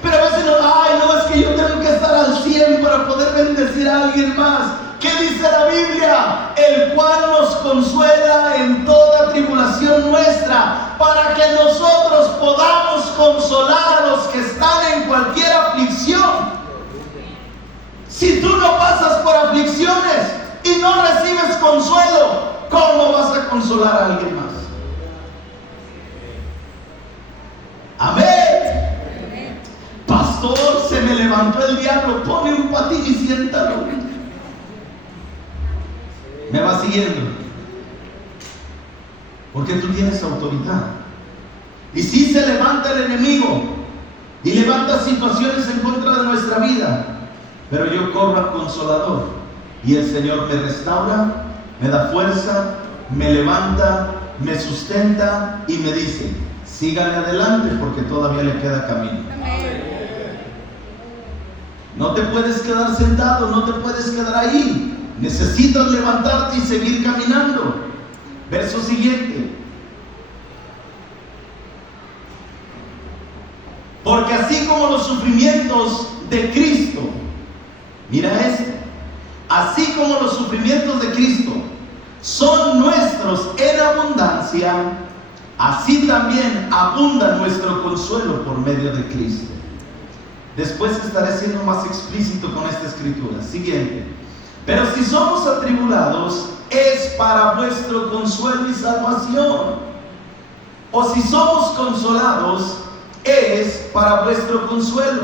Pero a veces no, es que yo tengo que estar al 100 para poder bendecir a alguien más. ¿Qué dice la Biblia? El cual nos consuela en toda tribulación nuestra, para que nosotros podamos consolar a los que están en cualquier aflicción. Si tú no pasas por aflicciones y no recibes consuelo, ¿cómo vas a consolar a alguien más? Amén. Pastor, se me levantó el diablo, ponme un patín y siéntalo. ¿Me va siguiendo? Porque tú tienes autoridad. Y si se levanta el enemigo y levanta situaciones en contra de nuestra vida, pero yo corro al Consolador y el Señor me restaura, me da fuerza, me levanta, me sustenta y me dice, sígale adelante porque todavía le queda camino. No te puedes quedar sentado, no te puedes quedar ahí. Necesitas levantarte y seguir caminando. Verso siguiente. Porque así como los sufrimientos de Cristo, mira esto, así como los sufrimientos de Cristo son nuestros en abundancia, así también abunda nuestro consuelo por medio de Cristo. Después estaré siendo más explícito con esta escritura. Siguiente. Pero si somos atribulados, es para vuestro consuelo y salvación. O si somos consolados, es para vuestro consuelo,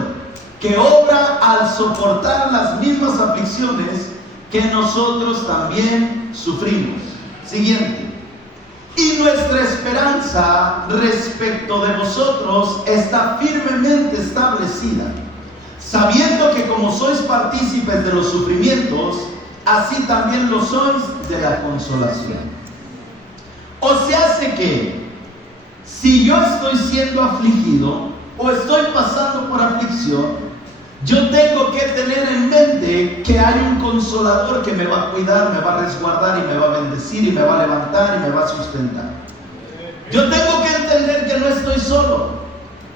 que obra al soportar las mismas aflicciones que nosotros también sufrimos. Siguiente. Y nuestra esperanza respecto de vosotros está firmemente establecida, sabiendo que como sois partícipes de los sufrimientos, así también lo sois de la consolación. O se hace que, si yo estoy siendo afligido o estoy pasando por aflicción, yo tengo que tener en mente que hay un consolador que me va a cuidar, me va a resguardar y me va a bendecir y me va a levantar y me va a sustentar. Yo tengo que entender que no estoy solo.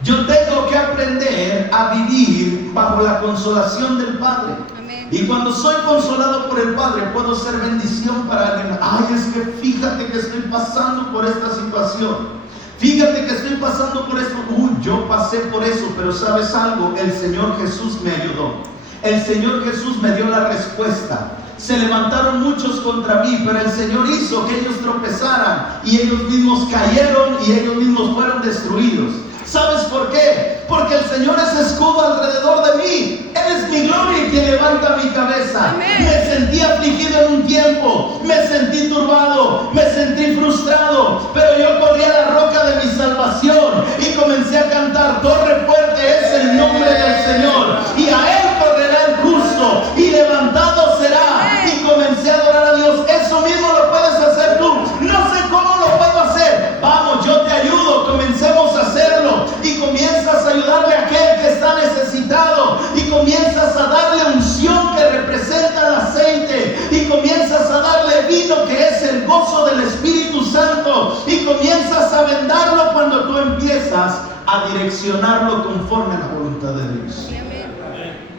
Yo tengo que aprender a vivir bajo la consolación del Padre. Amén. Y cuando soy consolado por el Padre, puedo ser bendición para alguien. Ay, es que fíjate que estoy pasando por esta situación. Fíjate que estoy pasando por esto. Yo pasé por eso, pero ¿sabes algo? El Señor Jesús me ayudó. El Señor Jesús me dio la respuesta. Se levantaron muchos contra mí, pero el Señor hizo que ellos tropezaran y ellos mismos cayeron y ellos mismos fueron destruidos. ¿Sabes por qué? Porque el Señor es escudo alrededor de mí. Él es mi gloria y quien levanta mi cabeza. Amén. Me sentí afligido en un tiempo, me sentí turbado, me sentí frustrado, pero yo corrí a la roca de mi salvación y comencé a cantar: torre fuerte es el nombre del Señor, y a Él correrá el justo y levantado será. Y comencé a adorar a Dios. Eso mismo lo puedes hacer tú. No sé cómo lo puedo hacer. Vamos, yo te ayudo. Comencemos a hacerlo y comienzas a ayudarle a aquel que está necesitado y comienzas a darle unción que representa el aceite y comienzas a darle vino que es el gozo del Espíritu Santo y comienzas a vendarlo cuando tú empiezas a direccionarlo conforme a la voluntad de Dios.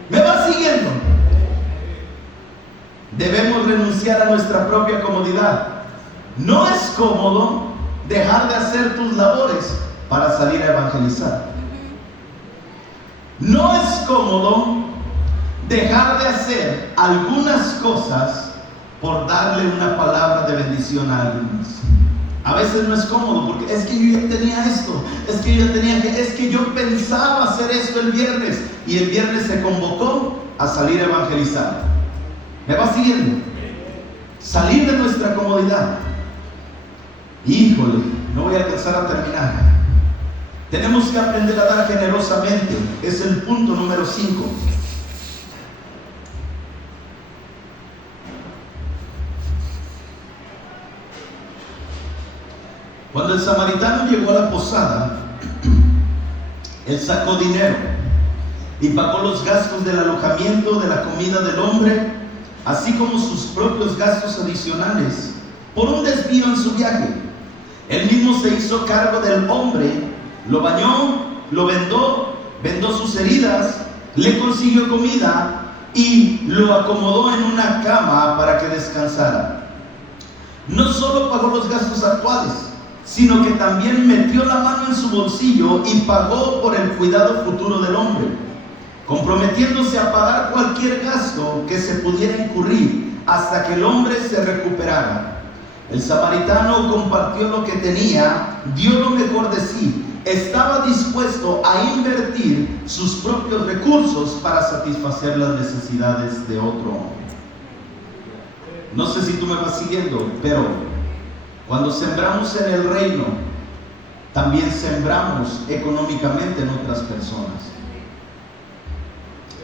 ¿Me vas siguiendo? Debemos renunciar a nuestra propia comodidad No es cómodo dejar de hacer tus labores para salir a evangelizar. No es cómodo dejar de hacer algunas cosas por darle una palabra de bendición a alguien más. A veces no es cómodo porque es que yo ya tenía esto, es que yo pensaba hacer esto el viernes y el viernes se convocó a salir a evangelizar. ¿Me va siguiendo? Salir de nuestra comodidad. Híjole, no voy a alcanzar a terminar. Tenemos que aprender a dar generosamente. Es el punto número 5. Cuando el samaritano llegó a la posada, él sacó dinero y pagó los gastos del alojamiento, de la comida del hombre, así como sus propios gastos adicionales por un desvío en su viaje. Él mismo se hizo cargo del hombre, lo bañó, lo vendó sus heridas, le consiguió comida y lo acomodó en una cama para que descansara. No solo pagó los gastos actuales, sino que también metió la mano en su bolsillo y pagó por el cuidado futuro del hombre, comprometiéndose a pagar cualquier gasto que se pudiera incurrir hasta que el hombre se recuperara. El samaritano compartió lo que tenía, dio lo mejor de sí, estaba dispuesto a invertir sus propios recursos para satisfacer las necesidades de otro hombre. No sé si tú me vas siguiendo, pero cuando sembramos en el reino, también sembramos económicamente en otras personas.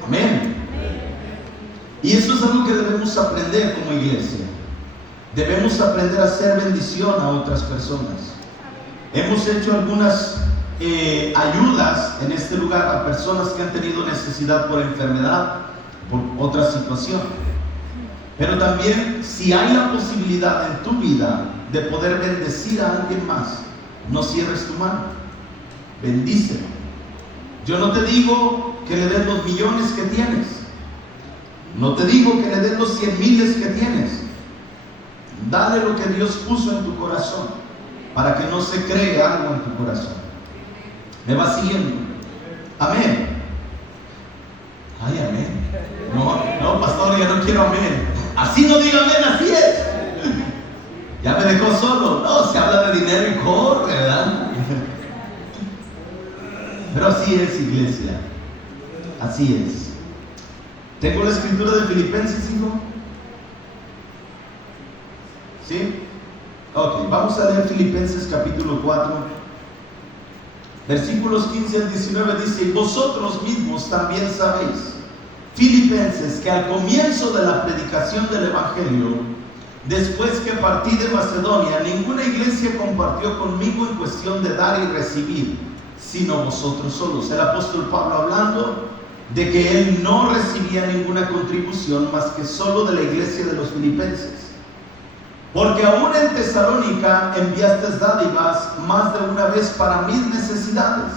Amén. Y eso es algo que debemos aprender como iglesia. Debemos aprender a hacer bendición a otras personas. Hemos hecho algunas ayudas en este lugar a personas que han tenido necesidad por enfermedad, por otra situación. Pero también, si hay la posibilidad en tu vida de poder bendecir a alguien más, no cierres tu mano, bendícelo. Yo no te digo que le des los millones que tienes, no te digo que le des los 100,000 que tienes. Dale lo que Dios puso en tu corazón, para que no se cree algo en tu corazón. ¿Me va siguiendo? Amén. Ay, amén. No, pastor, ya no quiero amén. Así no diga amén, así es. Ya me dejó solo. No, se habla de dinero y corre, ¿verdad? Pero así es, iglesia. Así es. ¿Tengo la escritura de Filipenses, hijo? ¿Sí? Ok, vamos a leer Filipenses capítulo 4, versículos 15 al 19. Dice: y vosotros mismos también sabéis, Filipenses, que al comienzo de la predicación del Evangelio, después que partí de Macedonia, ninguna iglesia compartió conmigo en cuestión de dar y recibir, sino vosotros solos. El apóstol Pablo hablando de que él no recibía ninguna contribución más que solo de la iglesia de los filipenses. Porque aún en Tesalónica enviaste dádivas más de una vez para mis necesidades.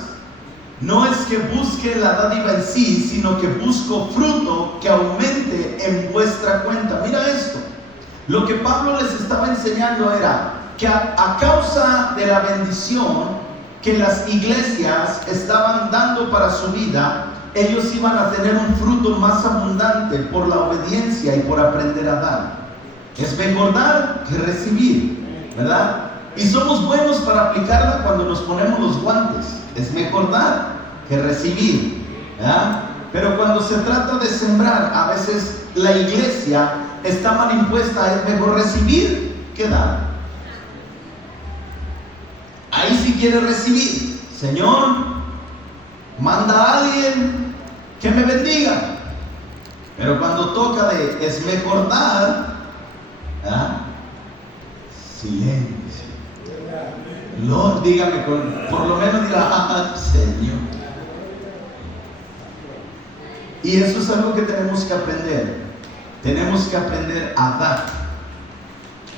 No es que busque la dádiva en sí, sino que busco fruto que aumente en vuestra cuenta. Mira esto. Lo que Pablo les estaba enseñando era que a causa de la bendición que las iglesias estaban dando para su vida, ellos iban a tener un fruto más abundante por la obediencia y por aprender a dar. Es mejor dar que recibir, ¿verdad? Y somos buenos para aplicarla cuando nos ponemos los guantes. Es mejor dar que recibir, ¿verdad? Pero cuando se trata de sembrar, a veces la iglesia está mal impuesta. Es mejor recibir que dar. Ahí sí quiere recibir. Señor, manda a alguien que me bendiga. Pero cuando toca de es mejor dar, ¿ah? Silencio. Lord, dígame, por lo menos diga, Señor. Y eso es algo que tenemos que aprender. Tenemos que aprender a dar,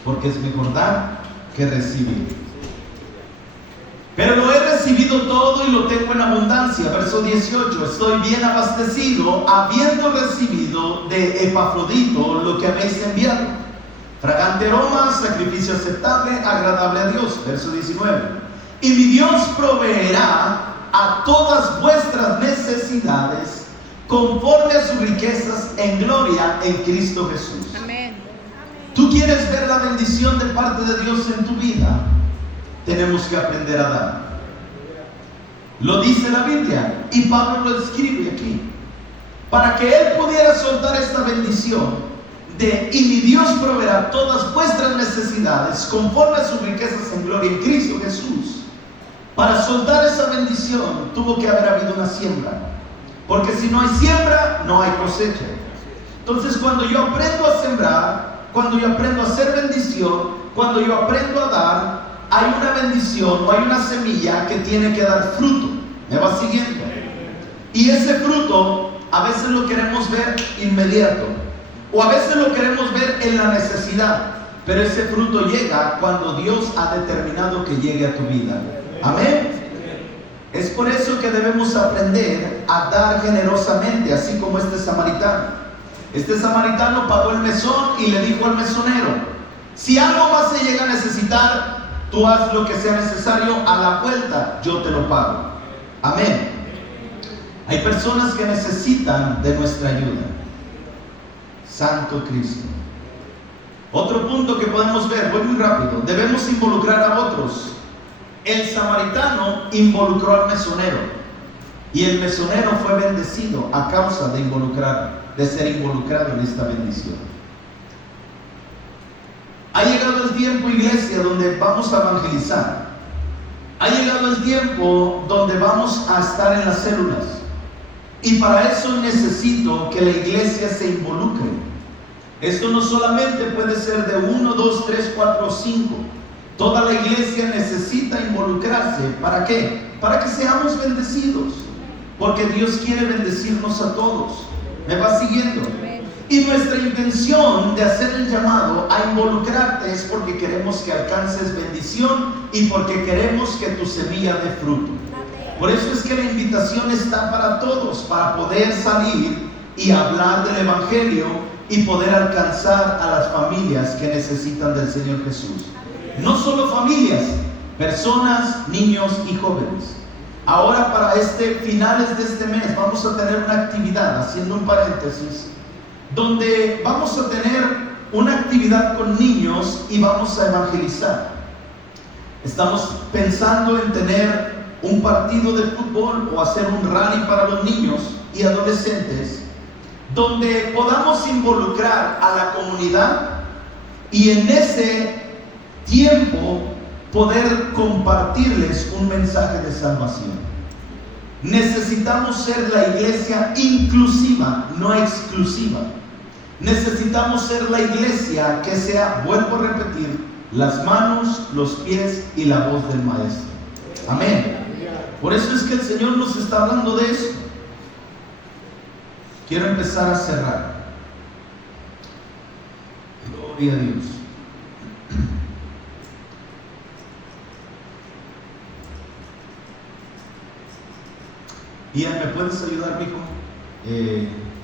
porque es mejor dar que recibir. Pero lo he recibido todo y lo tengo en abundancia. Verso 18: estoy bien abastecido, habiendo recibido de Epafrodito lo que habéis enviado, fragante aroma, sacrificio aceptable, agradable a Dios. Verso 19. Y mi Dios proveerá a todas vuestras necesidades conforme a sus riquezas en gloria en Cristo Jesús. Amén. ¿Tú quieres ver la bendición de parte de Dios en tu vida? Tenemos que aprender a dar. Lo dice la Biblia y Pablo lo escribe aquí. Para que Él pudiera soltar esta bendición y mi Dios proveerá todas vuestras necesidades conforme a sus riquezas en gloria en Cristo Jesús. Para soltar esa bendición tuvo que haber habido una siembra, porque si no hay siembra no hay cosecha. Entonces cuando yo aprendo a sembrar, cuando yo aprendo a hacer bendición, cuando yo aprendo a dar, hay una bendición o hay una semilla que tiene que dar fruto. ¿Me va siguiendo? Y ese fruto a veces lo queremos ver inmediato, o a veces lo queremos ver en la necesidad, pero ese fruto llega cuando Dios ha determinado que llegue a tu vida. Amén. Es por eso que debemos aprender a dar generosamente, así como este samaritano. Este samaritano pagó el mesón y le dijo al mesonero: si algo más se llega a necesitar, tú haz lo que sea necesario, a la vuelta yo te lo pago. Amén. Hay personas que necesitan de nuestra ayuda. Santo Cristo. Otro punto que podemos ver, voy muy rápido: debemos involucrar a otros. El samaritano involucró al mesonero y el mesonero fue bendecido a causa de ser involucrado en esta bendición. Ha llegado el tiempo, iglesia, donde vamos a evangelizar. Ha llegado el tiempo donde vamos a estar en las células. Y para eso necesito que la iglesia se involucre. Esto no solamente puede ser de 1, 2, 3, 4 o 5. Toda la iglesia necesita involucrarse. ¿Para qué? Para que seamos bendecidos. Porque Dios quiere bendecirnos a todos. ¿Me va siguiendo? Y nuestra intención de hacer el llamado a involucrarte es porque queremos que alcances bendición y porque queremos que tu semilla dé fruto. Por eso es que la invitación está para todos, para poder salir y hablar del Evangelio y poder alcanzar a las familias que necesitan del Señor Jesús. No solo familias, personas, niños y jóvenes. Ahora para finales de este mes vamos a tener una actividad, haciendo un paréntesis, donde vamos a tener una actividad con niños y vamos a evangelizar. Estamos pensando en tener un partido de fútbol o hacer un rally para los niños y adolescentes, donde podamos involucrar a la comunidad y en ese tiempo poder compartirles un mensaje de salvación. Necesitamos ser la iglesia inclusiva, no exclusiva. Necesitamos ser la iglesia que sea, vuelvo a repetir, las manos, los pies y la voz del maestro. Amén. Por eso es que el Señor nos está hablando de eso. Quiero empezar a cerrar. Gloria a Dios. Ian, ¿me puedes ayudar, mijo?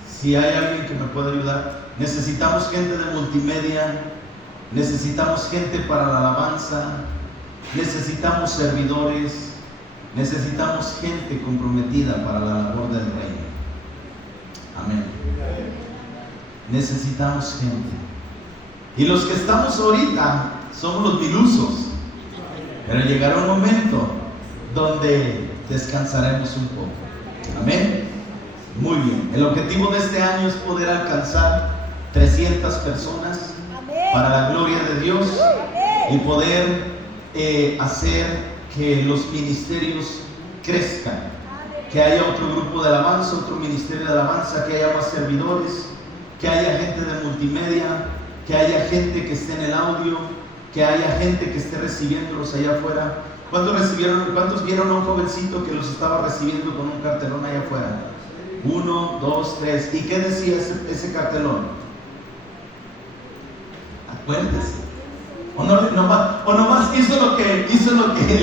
Si hay alguien que me pueda ayudar. Necesitamos gente de multimedia, necesitamos gente para la alabanza, necesitamos servidores, necesitamos gente comprometida para la labor del reino. Amén. Necesitamos gente. Y los que estamos ahorita somos los milusos, pero llegará un momento donde descansaremos un poco. Amén. Muy bien. El objetivo de este año es poder alcanzar 300 personas para la gloria de Dios y poder hacer que los ministerios crezcan, que haya otro grupo de alabanza, otro ministerio de alabanza, que haya más servidores, que haya gente de multimedia, que haya gente que esté en el audio, que haya gente que esté recibiéndolos allá afuera. ¿Cuántos vieron a un jovencito que los estaba recibiendo con un cartelón allá afuera? 1, 2, 3. ¿Y qué decía ese cartelón? Acuérdese. O nomás hizo lo que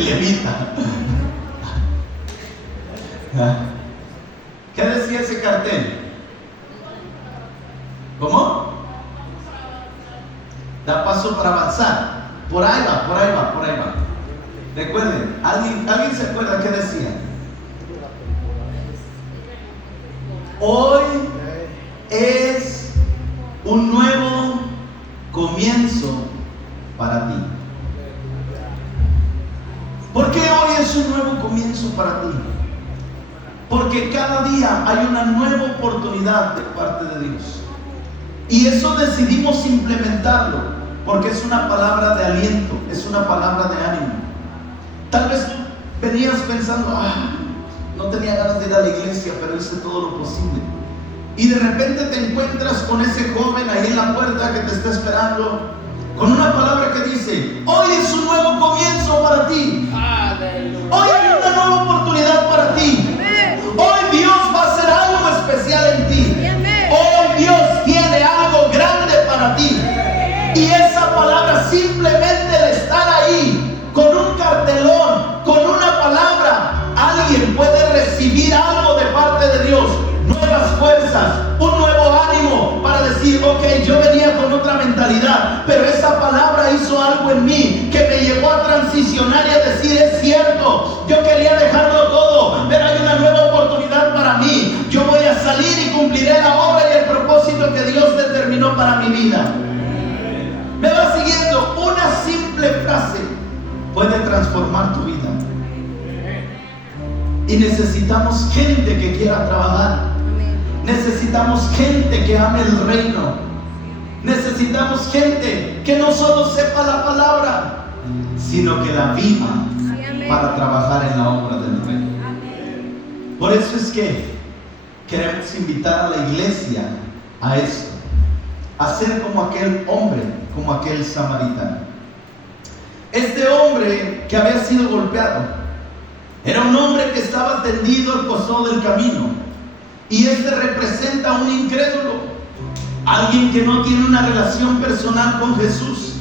levita. ¿Qué decía ese cartel? ¿Cómo? Da paso para avanzar. Por ahí va, por ahí va, por ahí va. Recuerden, ¿alguien se acuerda qué decía? Hoy es un nuevo comienzo para ti. ¿Por qué hoy es un nuevo comienzo para ti? Porque cada día hay una nueva oportunidad de parte de Dios. Y eso decidimos implementarlo, porque es una palabra de aliento, es una palabra de ánimo. Tal vez tú venías pensando, no tenía ganas de ir a la iglesia, pero hice todo lo posible. Y de repente te encuentras con ese joven ahí en la puerta que te está esperando, con una palabra que dice: hoy es un nuevo comienzo para ti. Hoy hay una nueva oportunidad para ti. Hoy Dios va a hacer algo especial en ti. Hoy Dios tiene algo grande para ti. Y esa palabra, simplemente de estar ahí con un cartelón, con una palabra, alguien puede recibir algo de parte de Dios. Nuevas fuerzas, un nuevo ánimo para decir: ok, yo venía con otra mentalidad, pero esa palabra hizo algo en mí que me llevó a transicionar y a decir: es cierto, yo quería dejarlo todo, pero hay una nueva oportunidad para mí. Yo voy a salir y cumpliré la obra y el propósito que Dios determinó para mi vida. ¿Me va siguiendo? Una simple frase puede transformar tu vida. Y necesitamos gente que quiera trabajar. Necesitamos gente que ame el reino. Necesitamos gente que no solo sepa la palabra, sino que la viva para trabajar en la obra del reino. Por eso es que queremos invitar a la iglesia a esto, a ser como aquel hombre, como aquel samaritano. Este hombre que había sido golpeado era un hombre que estaba tendido al costado del camino. Y este representa a un incrédulo, alguien que no tiene una relación personal con Jesús.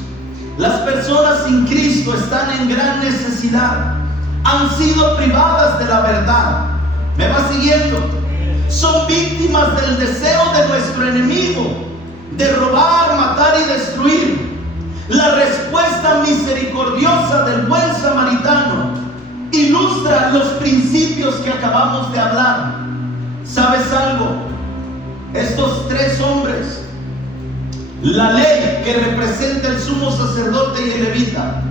Las personas sin Cristo están en gran necesidad, han sido privadas de la verdad. ¿Me va siguiendo? Son víctimas del deseo de nuestro enemigo de robar, matar y destruir. La respuesta misericordiosa del buen samaritano ilustra los principios que acabamos de hablar. ¿Sabes algo? Estos tres hombres, la ley que representa el sumo sacerdote y el levita,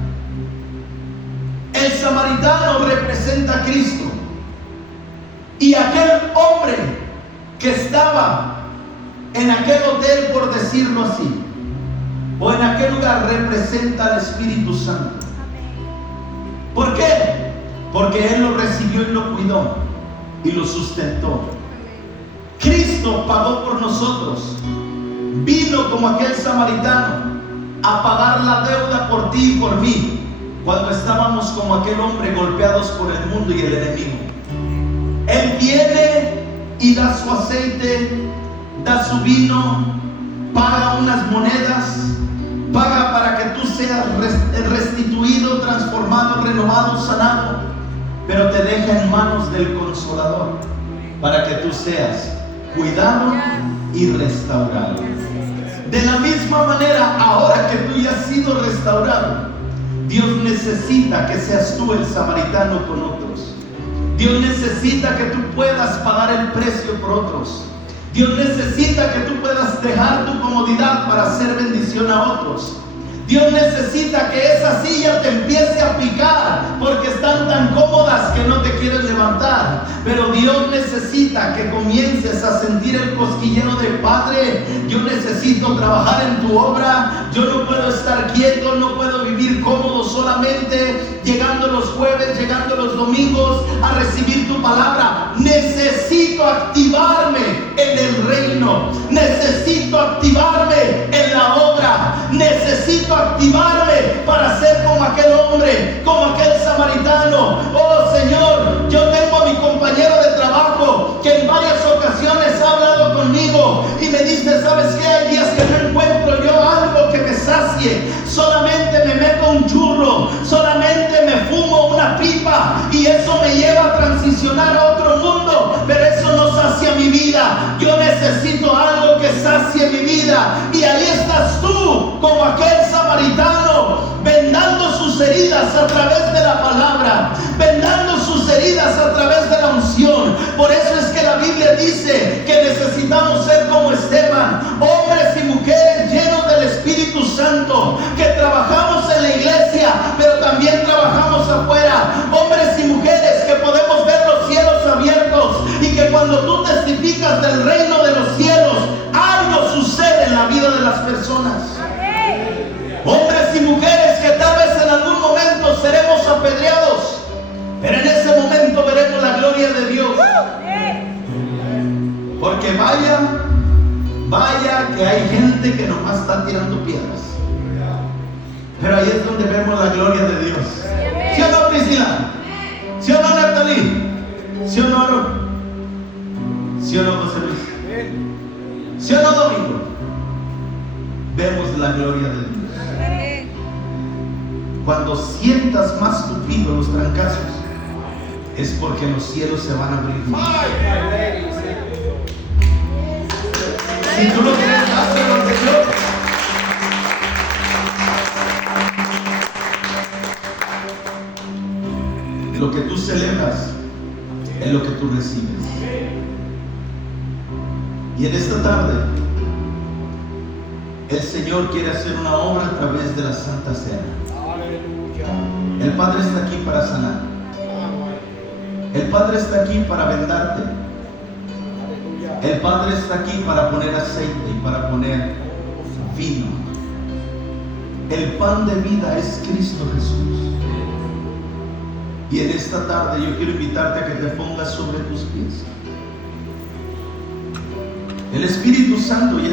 el samaritano representa a Cristo, y aquel hombre que estaba en aquel hotel, por decirlo así, o en aquel lugar, representa al Espíritu Santo. ¿Por qué? Porque Él lo recibió y lo cuidó y lo sustentó. Cristo pagó por nosotros. Vino como aquel samaritano a pagar la deuda por ti y por mí, cuando estábamos como aquel hombre golpeados por el mundo y el enemigo. Él viene y da su aceite, da su vino, paga unas monedas, paga para que tú seas restituido, transformado, renovado, sanado, pero te deja en manos del Consolador para que tú seas cuidado y restaurado. De la misma manera, ahora que tú ya has sido restaurado, Dios necesita que seas tú el samaritano con otros. Dios necesita que tú puedas pagar el precio por otros. Dios necesita que tú puedas dejar tu comodidad para hacer bendición a otros. Dios necesita que esa silla te empiece a picar porque están tan cómodas que no te quieres levantar. Pero Dios necesita que comiences a sentir el cosquilleo de: Padre, yo necesito trabajar en tu obra. Yo no puedo estar quieto, no puedo vivir cómodo solamente llegando los jueves, llegando los domingos a recibir tu palabra. Necesito activarme en el reino. Necesito activarme en la obra. Necesito activarme para ser como aquel hombre, como aquel samaritano. Oh Señor, yo tengo a mi compañero de trabajo que en varias ocasiones ha hablado conmigo y me dice: ¿sabes qué? Hay días que no encuentro yo algo que me sacie. Solamente me meto un churro, solamente me fumo una pipa y eso me lleva a transicionar a otro mundo, pero eso no sacia mi vida. Yo necesito algo que sacie mi vida. Y ahí estás tú, como aquel samaritano, samaritano, vendando sus heridas a través de la palabra, vendando sus heridas a través de la unción. Por eso es que la Biblia dice que necesitamos ser como Esteban, hombres y mujeres llenos del Espíritu Santo, que trabajamos en la iglesia, pero también trabajamos afuera. Hombres y mujeres que podemos ver los cielos abiertos, y que cuando tú testificas del reino de los cielos, algo sucede en la vida de las personas. Hombres y mujeres que tal vez en algún momento seremos apedreados, pero en ese momento veremos la gloria de Dios. Porque vaya que hay gente que nomás está tirando piedras, pero ahí es donde vemos la gloria de Dios. ¿Sí o no, Priscila? ¿Sí o no, Natalie? ¿Sí o no, Aaron? ¿Sí o no, José Luis? ¿Sí o no, Domingo? Vemos la gloria de Dios. Cuando sientas más tupido los trancazos, es porque los cielos se van a abrir. Si tú lo quieres, hazlo, Señor. Lo que tú celebras es lo que tú recibes. Y en esta tarde, el Señor quiere hacer una obra a través de la Santa Cena. El Padre está aquí para sanar. El Padre está aquí para vendarte. El Padre está aquí para poner aceite y para poner vino. El pan de vida es Cristo Jesús. Y en esta tarde yo quiero invitarte a que te pongas sobre tus pies. El Espíritu Santo ya